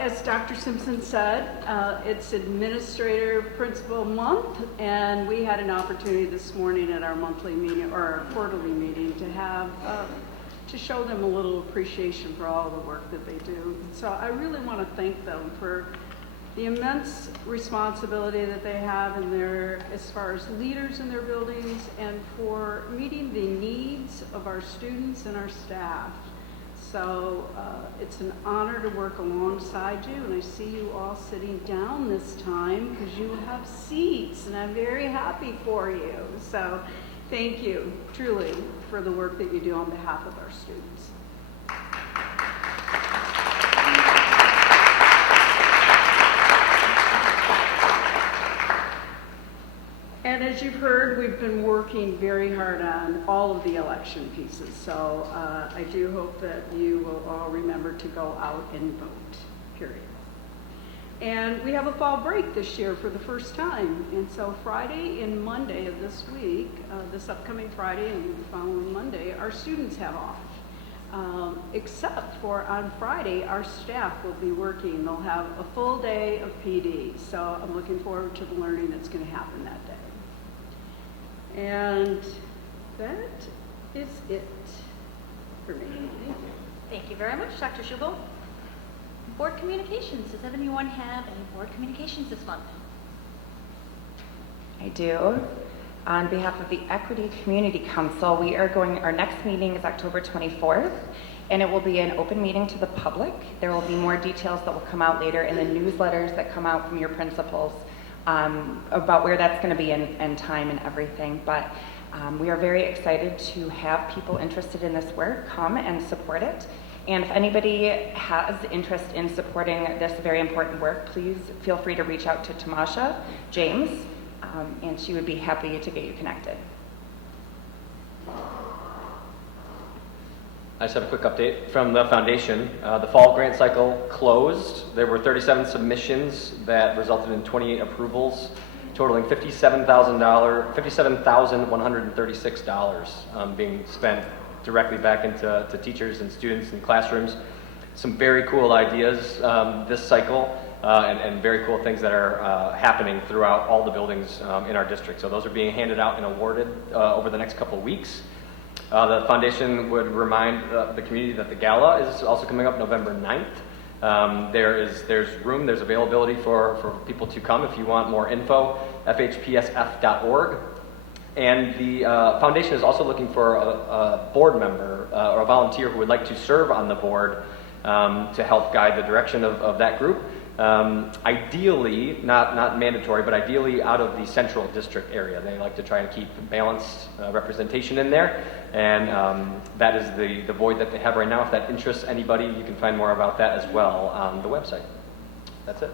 As Dr. Simpson said, it's Administrator Principal Month, and we had an opportunity this morning at our monthly meeting, or our quarterly meeting, to have to show them a little appreciation for all the work that they do. So I really want to thank them for the immense responsibility that they have in their, as far as leaders in their buildings, and for meeting the needs of our students and our staff. So it's an honor to work alongside you, and I see you all sitting down this time because you have seats, and I'm very happy for you. So thank you, truly, for the work that you do on behalf of our students. And as you've heard, we've been working very hard on all of the election pieces. So I do hope that you will all remember to go out and vote, period. And we have a fall break this year for the first time. And so Friday and Monday of this week, this upcoming Friday and the following Monday, our students have off. Except for on Friday, our staff will be working. They'll have a full day of PD. So I'm looking forward to the learning that's going to happen that day. And that is it for me. Thank you. Thank you very much, Dr. Schubel. Board communications. Does anyone have any board communications this month? I do. On behalf of the Equity Community Council, our next meeting is October 24th, and it will be an open meeting to the public. There will be more details that will come out later in the newsletters that come out from your principals about where that's going to be and time and everything. But we are very excited to have people interested in this work come and support it. And if anybody has interest in supporting this very important work, please feel free to reach out to Tamasha James, and she would be happy to get you connected. I just have a quick update from the foundation. The fall grant cycle closed. There were 37 submissions that resulted in 28 approvals, totaling $57,136 being spent directly back into teachers and students and classrooms. Some very cool ideas this cycle, and very cool things that are happening throughout all the buildings in our district. So those are being handed out and awarded over the next couple of weeks. The foundation would remind the community that the gala is also coming up November 9th. There's room, there's availability for people to come. If you want more info, fhpsf.org. And the foundation is also looking for a board member or a volunteer who would like to serve on the board to help guide the direction of that group. Ideally, not mandatory, but ideally out of the central district area. They like to try and keep balanced representation in there, and that is the void that they have right now. If that interests anybody, you can find more about that as well on the website. That's it.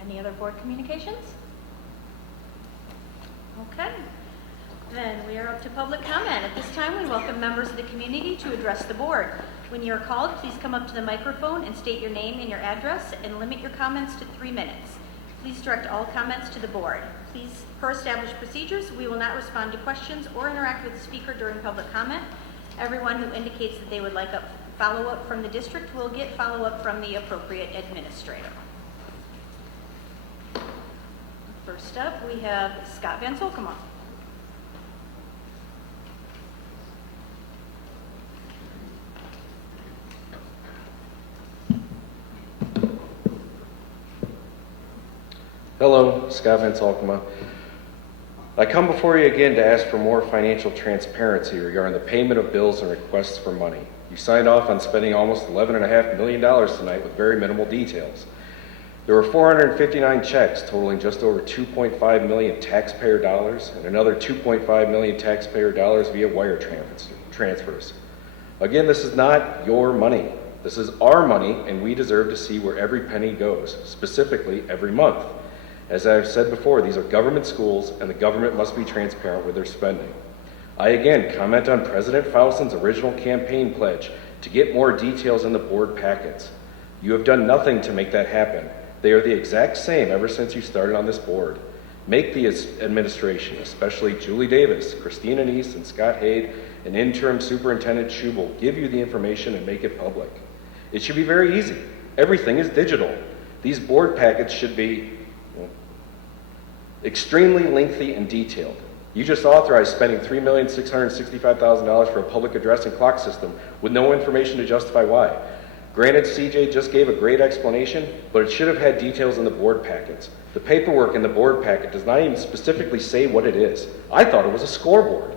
Any other board communications? Okay. Then we are up to public comment. At this time, we welcome members of the community to address the board. When you are called, please come up to the microphone and state your name and your address, and limit your comments to 3 minutes. Please direct all comments to the board. Please, per established procedures, we will not respond to questions or interact with the speaker during public comment. Everyone who indicates that they would like a follow-up from the district will get follow-up from the appropriate administrator. First up, we have Scott Van Solkema. Hello, Scott Van Solkema. I come before you again to ask for more financial transparency regarding the payment of bills and requests for money. You signed off on spending almost $11.5 million tonight with very minimal details. There were 459 checks totaling just over 2.5 million taxpayer dollars and another 2.5 million taxpayer dollars via wire transfers. Again, this is not your money. This is our money, and we deserve to see where every penny goes, specifically every month. As I've said before, these are government schools, and the government must be transparent with their spending. I again comment on President Faustin's original campaign pledge to get more details in the board packets. You have done nothing to make that happen. They are the exact same ever since you started on this board. Make the administration, especially Julie Davis, Christina Neese, and Scott Haid, and interim Superintendent Schubel, give you the information and make it public. It should be very easy. Everything is digital. These board packets should be extremely lengthy and detailed. You just authorized spending $3,665,000 for a public address and clock system with no information to justify why. Granted, CJ just gave a great explanation, but it should have had details in the board packets. The paperwork in the board packet does not even specifically say what it is. I thought it was a scoreboard.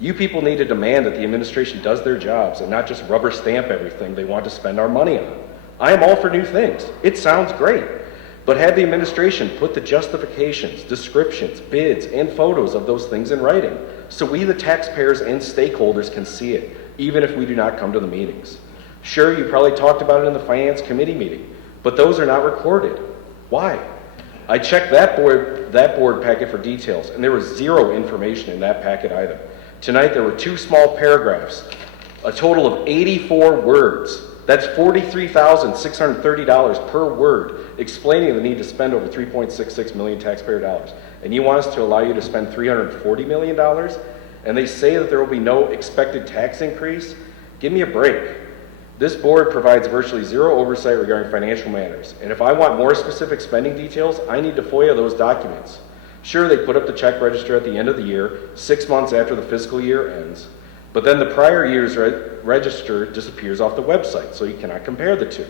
You people need to demand that the administration does their jobs and not just rubber stamp everything they want to spend our money on. I am all for new things. It sounds great. But have the administration put the justifications, descriptions, bids, and photos of those things in writing so we, the taxpayers and stakeholders, can see it, even if we do not come to the meetings. Sure, you probably talked about it in the Finance Committee meeting, but those are not recorded. Why? I checked that board packet for details, and there was zero information in that packet either. Tonight there were 2 small paragraphs, a total of 84 words. That's $43,630 per word, explaining the need to spend over $3.66 million taxpayer dollars. And you want us to allow you to spend $340 million? And they say that there will be no expected tax increase? Give me a break. This board provides virtually zero oversight regarding financial matters. And if I want more specific spending details, I need to FOIA those documents. Sure, they put up the check register at the end of the year, 6 months after the fiscal year ends. But then the prior year's register disappears off the website, so you cannot compare the two.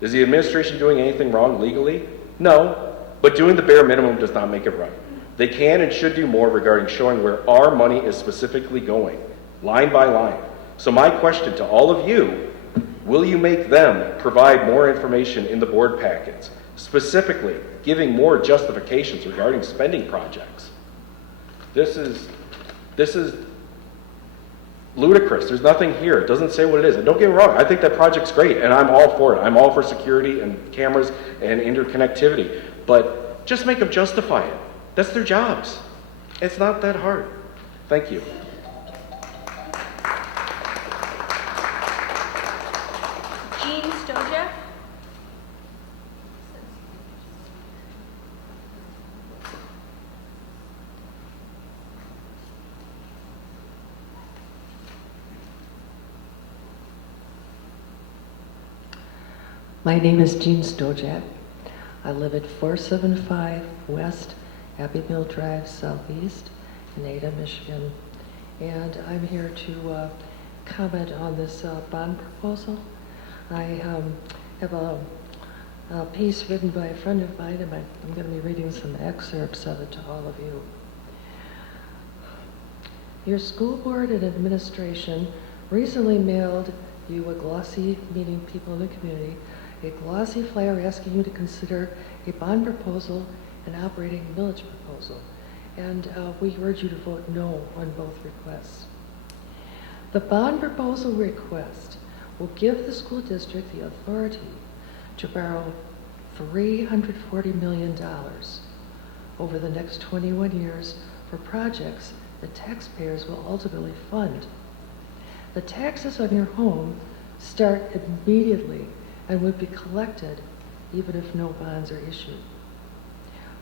Is the administration doing anything wrong legally? No, but doing the bare minimum does not make it right. They can and should do more regarding showing where our money is specifically going, line by line. So my question to all of you, will you make them provide more information in the board packets, specifically giving more justifications regarding spending projects? This is ludicrous. There's nothing here. It doesn't say what it is. And don't get me wrong, I think that project's great, and I'm all for it. I'm all for security and cameras and interconnectivity. But just make them justify it. That's their jobs. It's not that hard. Thank you. Jean Stojak. My name is Jean Stojak. I live at 475 West Abbey Mill Drive Southeast in Ada, Michigan. And I'm here to comment on this bond proposal. I have a piece written by a friend of mine, and I'm going to be reading some excerpts of it to all of you. Your school board and administration recently mailed you a glossy, meaning people in the community, a glossy flyer asking you to consider a bond proposal and operating millage proposal. And we urge you to vote no on both requests. The bond proposal request will give the school district the authority to borrow $340 million over the next 21 years for projects that taxpayers will ultimately fund. The taxes on your home start immediately and would be collected even if no bonds are issued.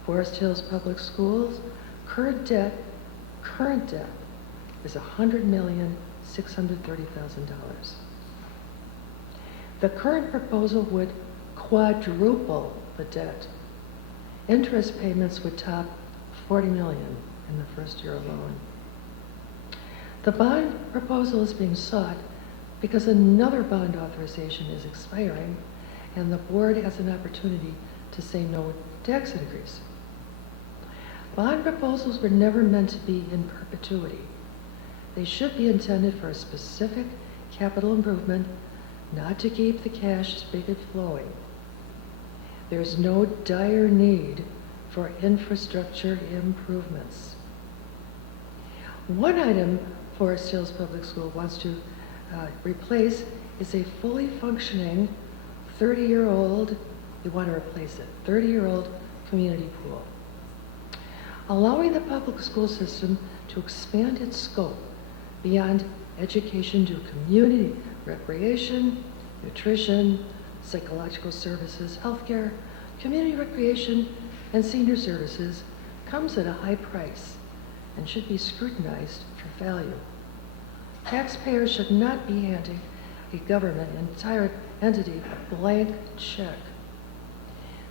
Forest Hills Public Schools' current debt is $100,630,000. The current proposal would quadruple the debt. Interest payments would top $40 million in the first year alone. The bond proposal is being sought because another bond authorization is expiring and the board has an opportunity to say no tax increase. Bond proposals were never meant to be in perpetuity. They should be intended for a specific capital improvement, not to keep the cash spigot flowing. There is no dire need for infrastructure improvements. One item Forest Hills Public School wants to replace is a fully functioning 30-year-old, they want to replace it, 30-year-old community pool. Allowing the public school system to expand its scope beyond education to community, recreation, nutrition, psychological services, healthcare, community recreation, and senior services comes at a high price and should be scrutinized for value. Taxpayers should not be handing a government entire entity a blank check.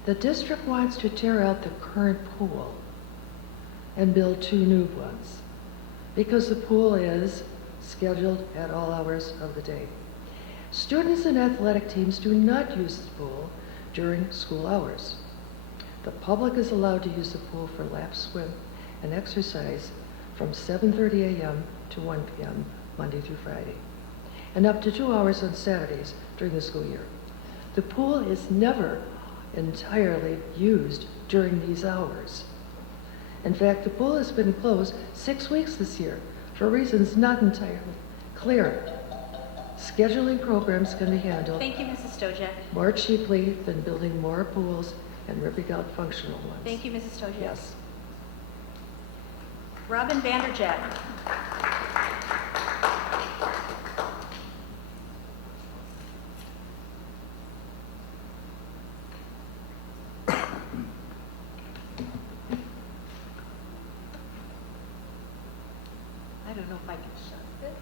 The district wants to tear out the current pool and build 2 new ones. because the pool is scheduled at all hours of the day. Students and athletic teams do not use the pool during school hours. The public is allowed to use the pool for lap swim and exercise from 7:30 a.m. to 1 p.m. Monday through Friday, and up to 2 hours on Saturdays during the school year. The pool is never entirely used during these hours. In fact, the pool has been closed 6 weeks this year for reasons not entirely clear. Scheduling programs can be handled Thank you, Mrs. Stojek. more cheaply than building more pools and ripping out functional ones. Thank you, Mrs. Stojek. Yes. Robin Vanderjagt. I don't know if I can shut this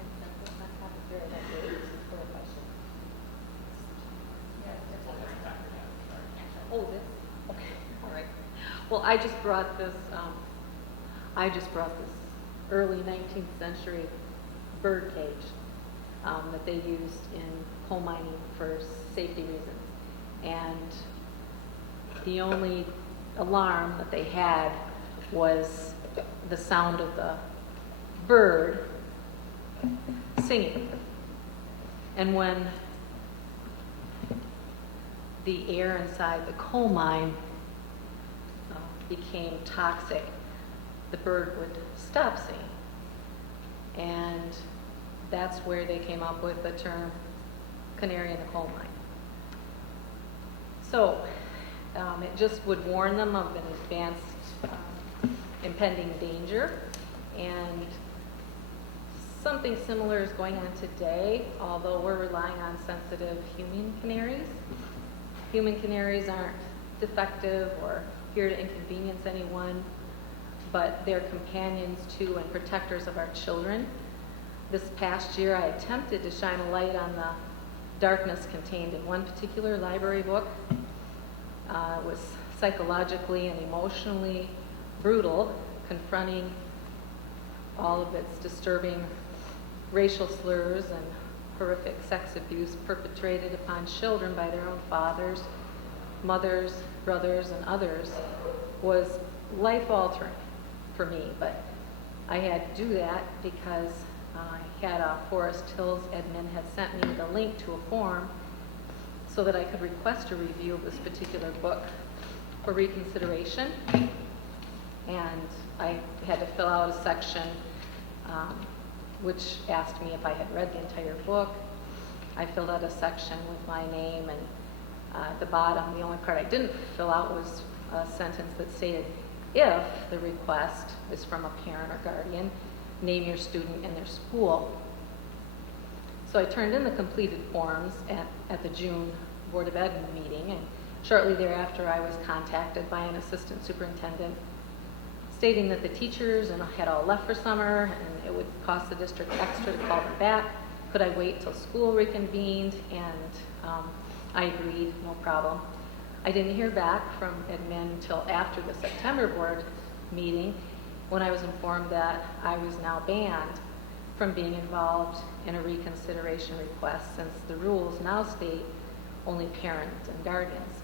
and set this on top of here that way, or if I should. Oh, this, okay, all right. Well, I just brought this early 19th century bird cage that they used in coal mining for safety reasons. And the only alarm that they had was the sound of the bird singing. And when the air inside the coal mine became toxic, the bird would stop singing. And that's where they came up with the term canary in the coal mine. So it just would warn them of an advanced impending danger. And something similar is going on today, although we're relying on sensitive human canaries. Human canaries aren't defective or here to inconvenience anyone, but they're companions to and protectors of our children. This past year, I attempted to shine a light on the darkness contained in one particular library book. It was psychologically and emotionally brutal, confronting all of its disturbing racial slurs and horrific sex abuse perpetrated upon children by their own fathers, mothers, brothers, and others was life-altering for me. But I had to do that because Forest Hills admin had sent me the link to a form so that I could request a review of this particular book for reconsideration. And I had to fill out a section which asked me if I had read the entire book. I filled out a section with my name, and at the bottom, the only part I didn't fill out was a sentence that stated, if the request is from a parent or guardian, name your student and their school. So I turned in the completed forms at the June Board of Ed meeting, and shortly thereafter I was contacted by an assistant superintendent stating that the teachers had all left for summer and it would cost the district extra to call them back. Could I wait till school reconvened? And I agreed, no problem. I didn't hear back from admin until after the September board meeting when I was informed that I was now banned from being involved in a reconsideration request, since the rules now state only parents and guardians.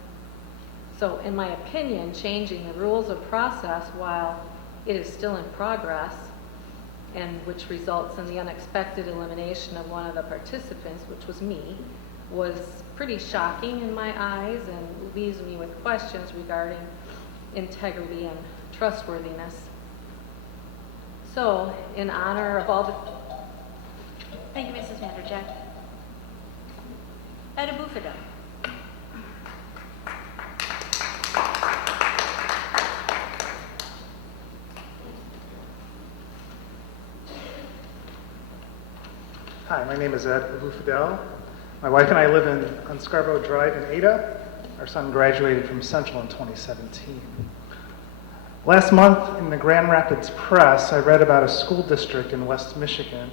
So in my opinion, changing the rules of process while it is still in progress, and which results in the unexpected elimination of one of the participants, which was me, was pretty shocking in my eyes and leaves me with questions regarding integrity and trustworthiness. So, in honor of all the... Thank you, Mrs. Vanderjagt. Ed Abufida. Hi, my name is Ed Abufidel. My wife and I live on Scarborough Drive in Ada. Our son graduated from Central in 2017. Last month in the Grand Rapids Press, I read about a school district in West Michigan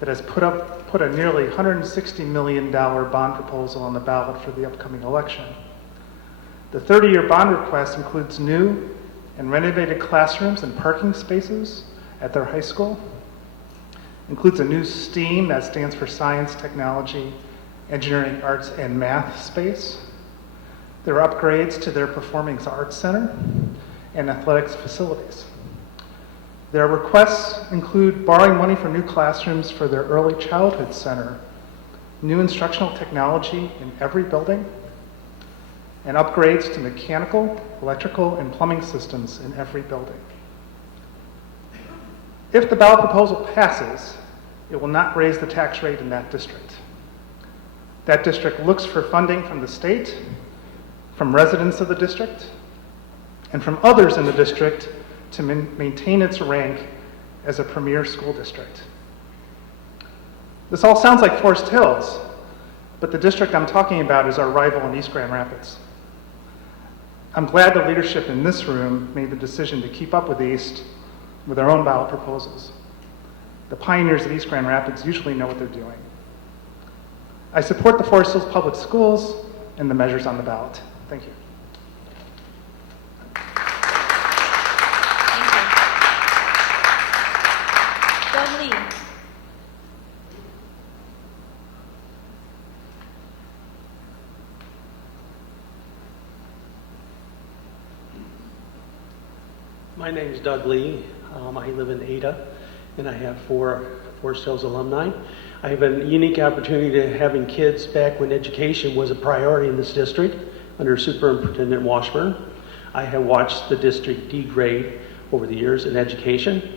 that has put a nearly $160 million bond proposal on the ballot for the upcoming election. The 30-year bond request includes new and renovated classrooms and parking spaces, at their high school. Includes a new STEAM, that stands for Science, Technology, Engineering, Arts, and Math space. There are upgrades to their Performing Arts Center and athletics facilities. Their requests include borrowing money for new classrooms for their early childhood center, new instructional technology in every building, and upgrades to mechanical, electrical, and plumbing systems in every building. If the ballot proposal passes, it will not raise the tax rate in that district. That district looks for funding from the state, from residents of the district, and from others in the district to maintain its rank as a premier school district. This all sounds like Forest Hills, but the district I'm talking about is our rival in East Grand Rapids. I'm glad the leadership in this room made the decision to keep up with East with their own ballot proposals. The pioneers of East Grand Rapids usually know what they're doing. I support the Forest Hills Public Schools and the measures on the ballot. Thank you. Doug Lee. My name is Doug Lee. I live in Ada, and I have 4 Forest Hills alumni. I have a unique opportunity to having kids back when education was a priority in this district under Superintendent Washburn. I have watched the district degrade over the years in education.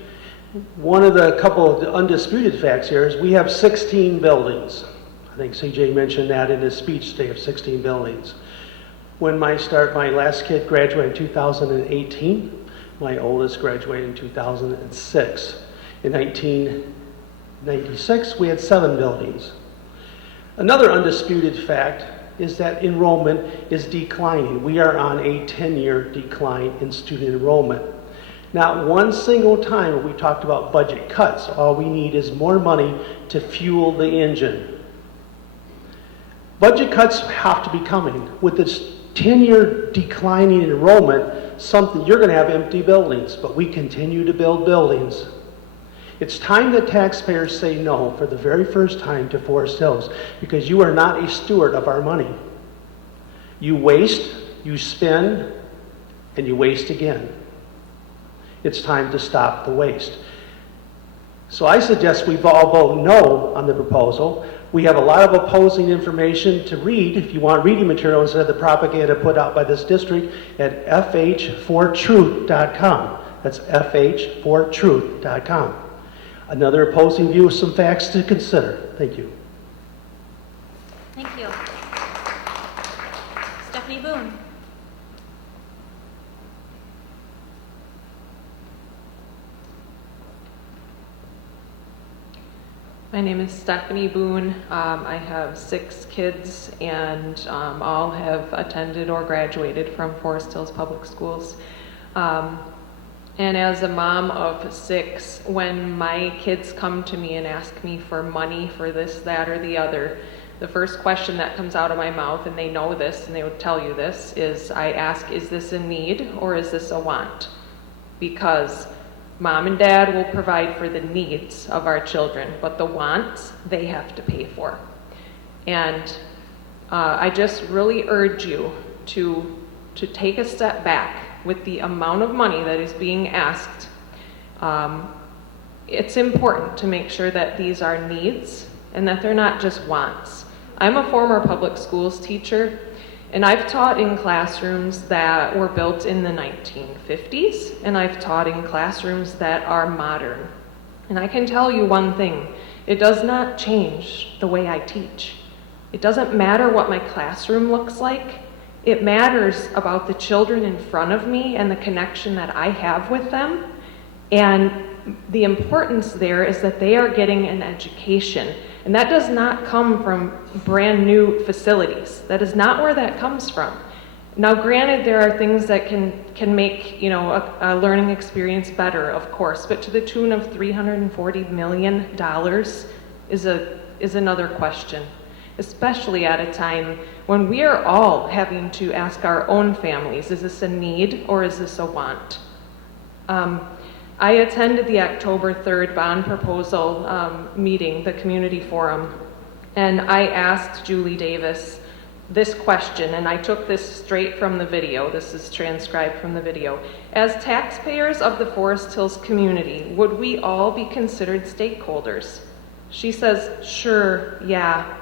One of the couple of undisputed facts here is we have 16 buildings. I think CJ mentioned that in his speech today of 16 buildings. When my last kid graduated in 2018, my oldest graduated in 2006. In 1996, we had 7 buildings. Another undisputed fact is that enrollment is declining. We are on a 10-year decline in student enrollment. Not one single time have we talked about budget cuts. All we need is more money to fuel the engine. Budget cuts have to be coming. With this 10-year declining enrollment, you're going to have empty buildings, but we continue to build buildings. It's time that taxpayers say no for the very first time to Forest Hills, because you are not a steward of our money. You waste, you spend, and you waste again. It's time to stop the waste. So I suggest we all vote no on the proposal. We have a lot of opposing information to read if you want reading material instead of the propaganda put out by this district at fh4truth.com. That's fh4truth.com. Another opposing view with some facts to consider. Thank you. Thank you. Stephanie Boone. My name is Stephanie Boone. I have 6 kids, and all have attended or graduated from Forest Hills Public Schools. And as a mom of 6, when my kids come to me and ask me for money for this, that, or the other, the first question that comes out of my mouth, and they know this, and they would tell you this, is I ask, is this a need or is this a want? Because Mom and Dad will provide for the needs of our children, but the wants, they have to pay for. And I just really urge you to take a step back with the amount of money that is being asked. It's important to make sure that these are needs and that they're not just wants. I'm a former public schools teacher, and I've taught in classrooms that were built in the 1950s, and I've taught in classrooms that are modern. And I can tell you one thing, it does not change the way I teach. It doesn't matter what my classroom looks like. It matters about the children in front of me and the connection that I have with them. And the importance there is that they are getting an education. And that does not come from brand new facilities. That is not where that comes from. Now, granted, there are things that can make a learning experience better, of course, but to the tune of $340 million is another question, especially at a time when we are all having to ask our own families, is this a need or is this a want? I attended the October 3rd bond proposal meeting, the community forum, and I asked Julie Davis this question, and I took this straight from the video. This is transcribed from the video. As taxpayers of the Forest Hills community, would we all be considered stakeholders? She says, sure, yeah.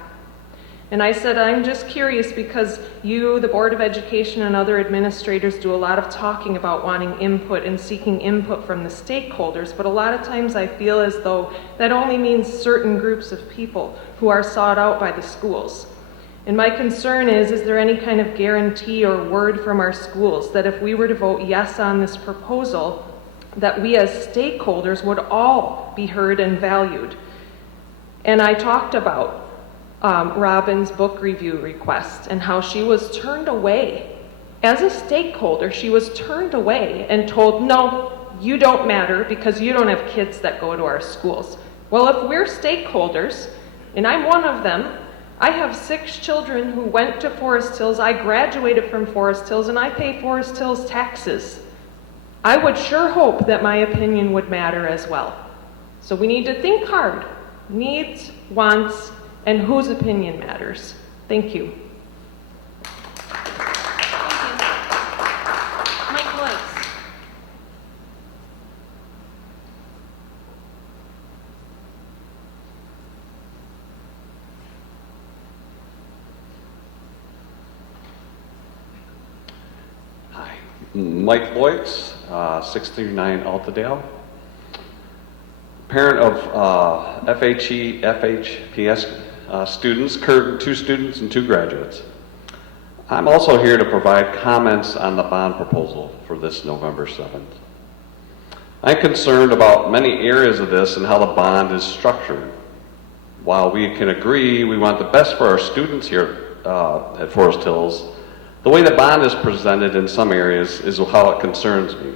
And I said, I'm just curious because you, the Board of Education, and other administrators do a lot of talking about wanting input and seeking input from the stakeholders, but a lot of times I feel as though that only means certain groups of people who are sought out by the schools. And my concern is there any kind of guarantee or word from our schools that if we were to vote yes on this proposal, that we as stakeholders would all be heard and valued? And I talked about Robin's book review request and how she was turned away. As a stakeholder, she was turned away and told, no, you don't matter because you don't have kids that go to our schools. Well, if we're stakeholders, and I'm one of them, I have 6 children who went to Forest Hills, I graduated from Forest Hills, and I pay Forest Hills taxes. I would sure hope that my opinion would matter as well. So we need to think hard. Needs, wants, and whose opinion matters. Thank you. Mike Boyce. Mike Boyce, 639 Altadale. Parent of FHE, FHPS students, 2 students and 2 graduates. I'm also here to provide comments on the bond proposal for this November 7th. I'm concerned about many areas of this and how the bond is structured. While we can agree we want the best for our students here at Forest Hills, the way the bond is presented in some areas is how it concerns me.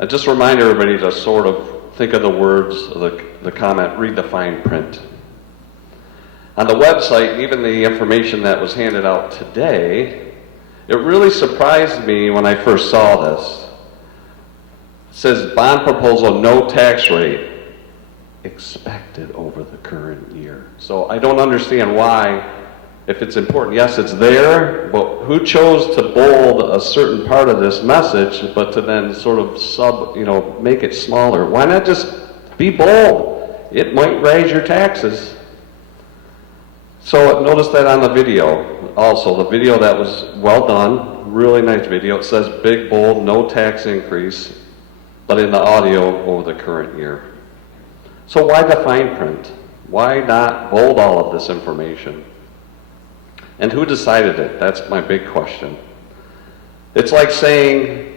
I just remind everybody to sort of think of the words of the comment, read the fine print. On the website, even the information that was handed out today, it really surprised me when I first saw this. It says bond proposal, no tax rate expected over the current year. So I don't understand why, if it's important, yes, it's there, but who chose to bold a certain part of this message, but to then sort of make it smaller? Why not just be bold? It might raise your taxes. So notice that on the video, also, the video that was well done, really nice video. It says big, bold, no tax increase, but in the audio over the current year. So why the fine print? Why not bold all of this information? And who decided it? That's my big question. It's like saying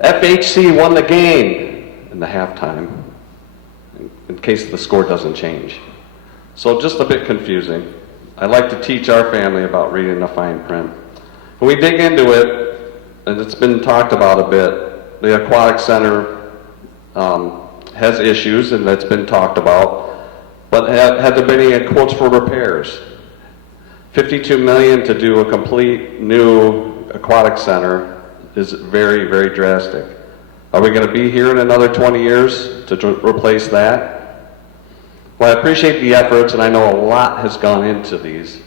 FHC won the game in the halftime, in case the score doesn't change. So just a bit confusing. I like to teach our family about reading the fine print. When we dig into it, and it's been talked about a bit, the Aquatic Center has issues, and that's been talked about, but had there been any quotes for repairs? $52 million to do a complete new aquatic center is very, very drastic. Are we going to be here in another 20 years to replace that? Well, I appreciate the efforts, and I know a lot has gone into these.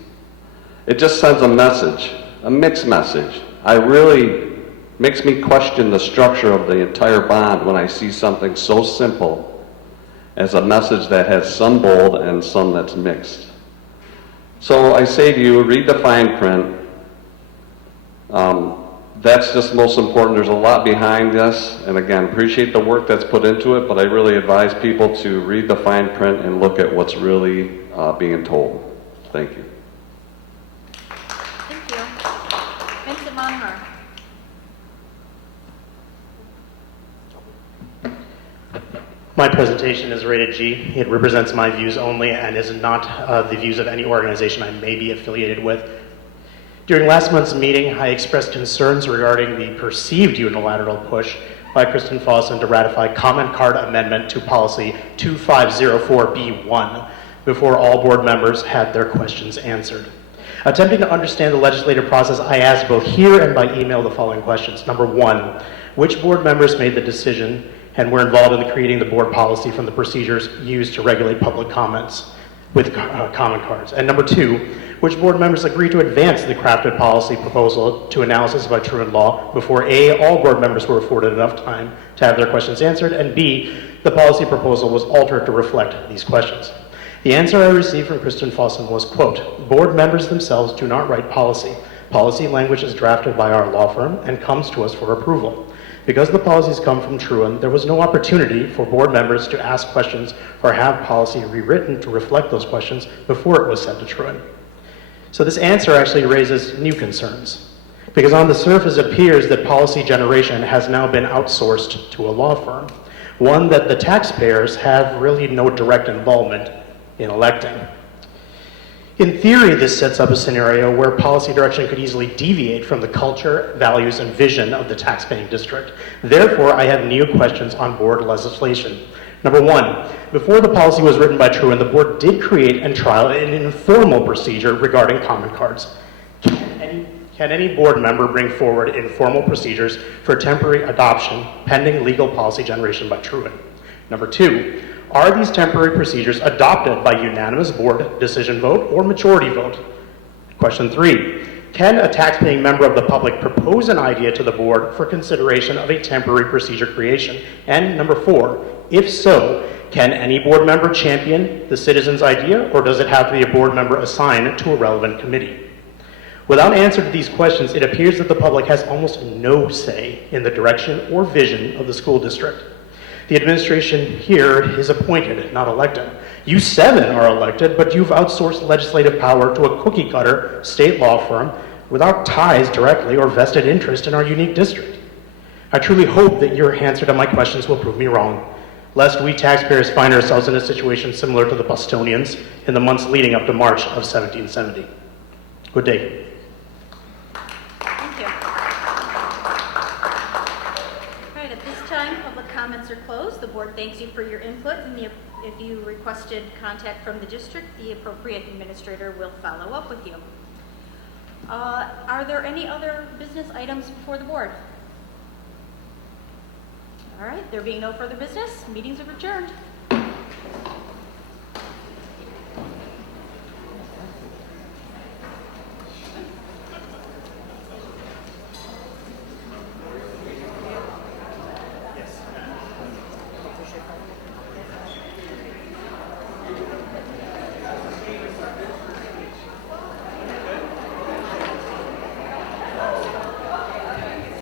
It just sends a message, a mixed message. Makes me question the structure of the entire bond when I see something so simple as a message that has some bold and some that's mixed. So I say to you, read the fine print. That's just most important. There's a lot behind this, and again, appreciate the work that's put into it, but I really advise people to read the fine print and look at what's really being told. Thank you. Thank you. Vincent Monhar. My presentation is rated G. It represents my views only and is not the views of any organization I may be affiliated with. During last month's meeting, I expressed concerns regarding the perceived unilateral push by Kristen Fossen to ratify Comment Card Amendment to Policy 2504B1 before all board members had their questions answered. Attempting to understand the legislative process, I asked both here and by email the following questions. Number 1, which board members made the decision and were involved in creating the board policy from the procedures used to regulate public comments with comment cards. And number two, which board members agreed to advance the crafted policy proposal to analysis by truant law before A, all board members were afforded enough time to have their questions answered, and B, the policy proposal was altered to reflect these questions. The answer I received from Kristen Fossen was, quote, board members themselves do not write policy. Policy language is drafted by our law firm and comes to us for approval. Because the policies come from Truant, there was no opportunity for board members to ask questions or have policy rewritten to reflect those questions before it was sent to Truant. So this answer actually raises new concerns, because on the surface it appears that policy generation has now been outsourced to a law firm, one that the taxpayers have really no direct involvement in electing. In theory, this sets up a scenario where policy direction could easily deviate from the culture, values, and vision of the taxpaying district. Therefore, I have new questions on board legislation. Number one, before the policy was written by Truant, the board did create and trial an informal procedure regarding comment cards. Can any board member bring forward informal procedures for temporary adoption pending legal policy generation by Truant? Number two, are these temporary procedures adopted by unanimous board decision vote or majority vote? Question three, can a taxpaying member of the public propose an idea to the board for consideration of a temporary procedure creation? And number four, if so, can any board member champion the citizen's idea, or does it have to be a board member assigned to a relevant committee? Without answer to these questions, it appears that the public has almost no say in the direction or vision of the school district. The administration here is appointed, not elected. You seven are elected, but you've outsourced legislative power to a cookie-cutter state law firm without ties directly or vested interest in our unique district. I truly hope that your answer to my questions will prove me wrong, lest we taxpayers find ourselves in a situation similar to the Bostonians in the months leading up to March of 1770. Good day. Thank you. All right, at this time, public comments are closed. The board thanks you for your input, and if you requested contact from the district, the appropriate administrator will follow up with you. Are there any other business items before the board? All right, there being no further business, meetings are adjourned.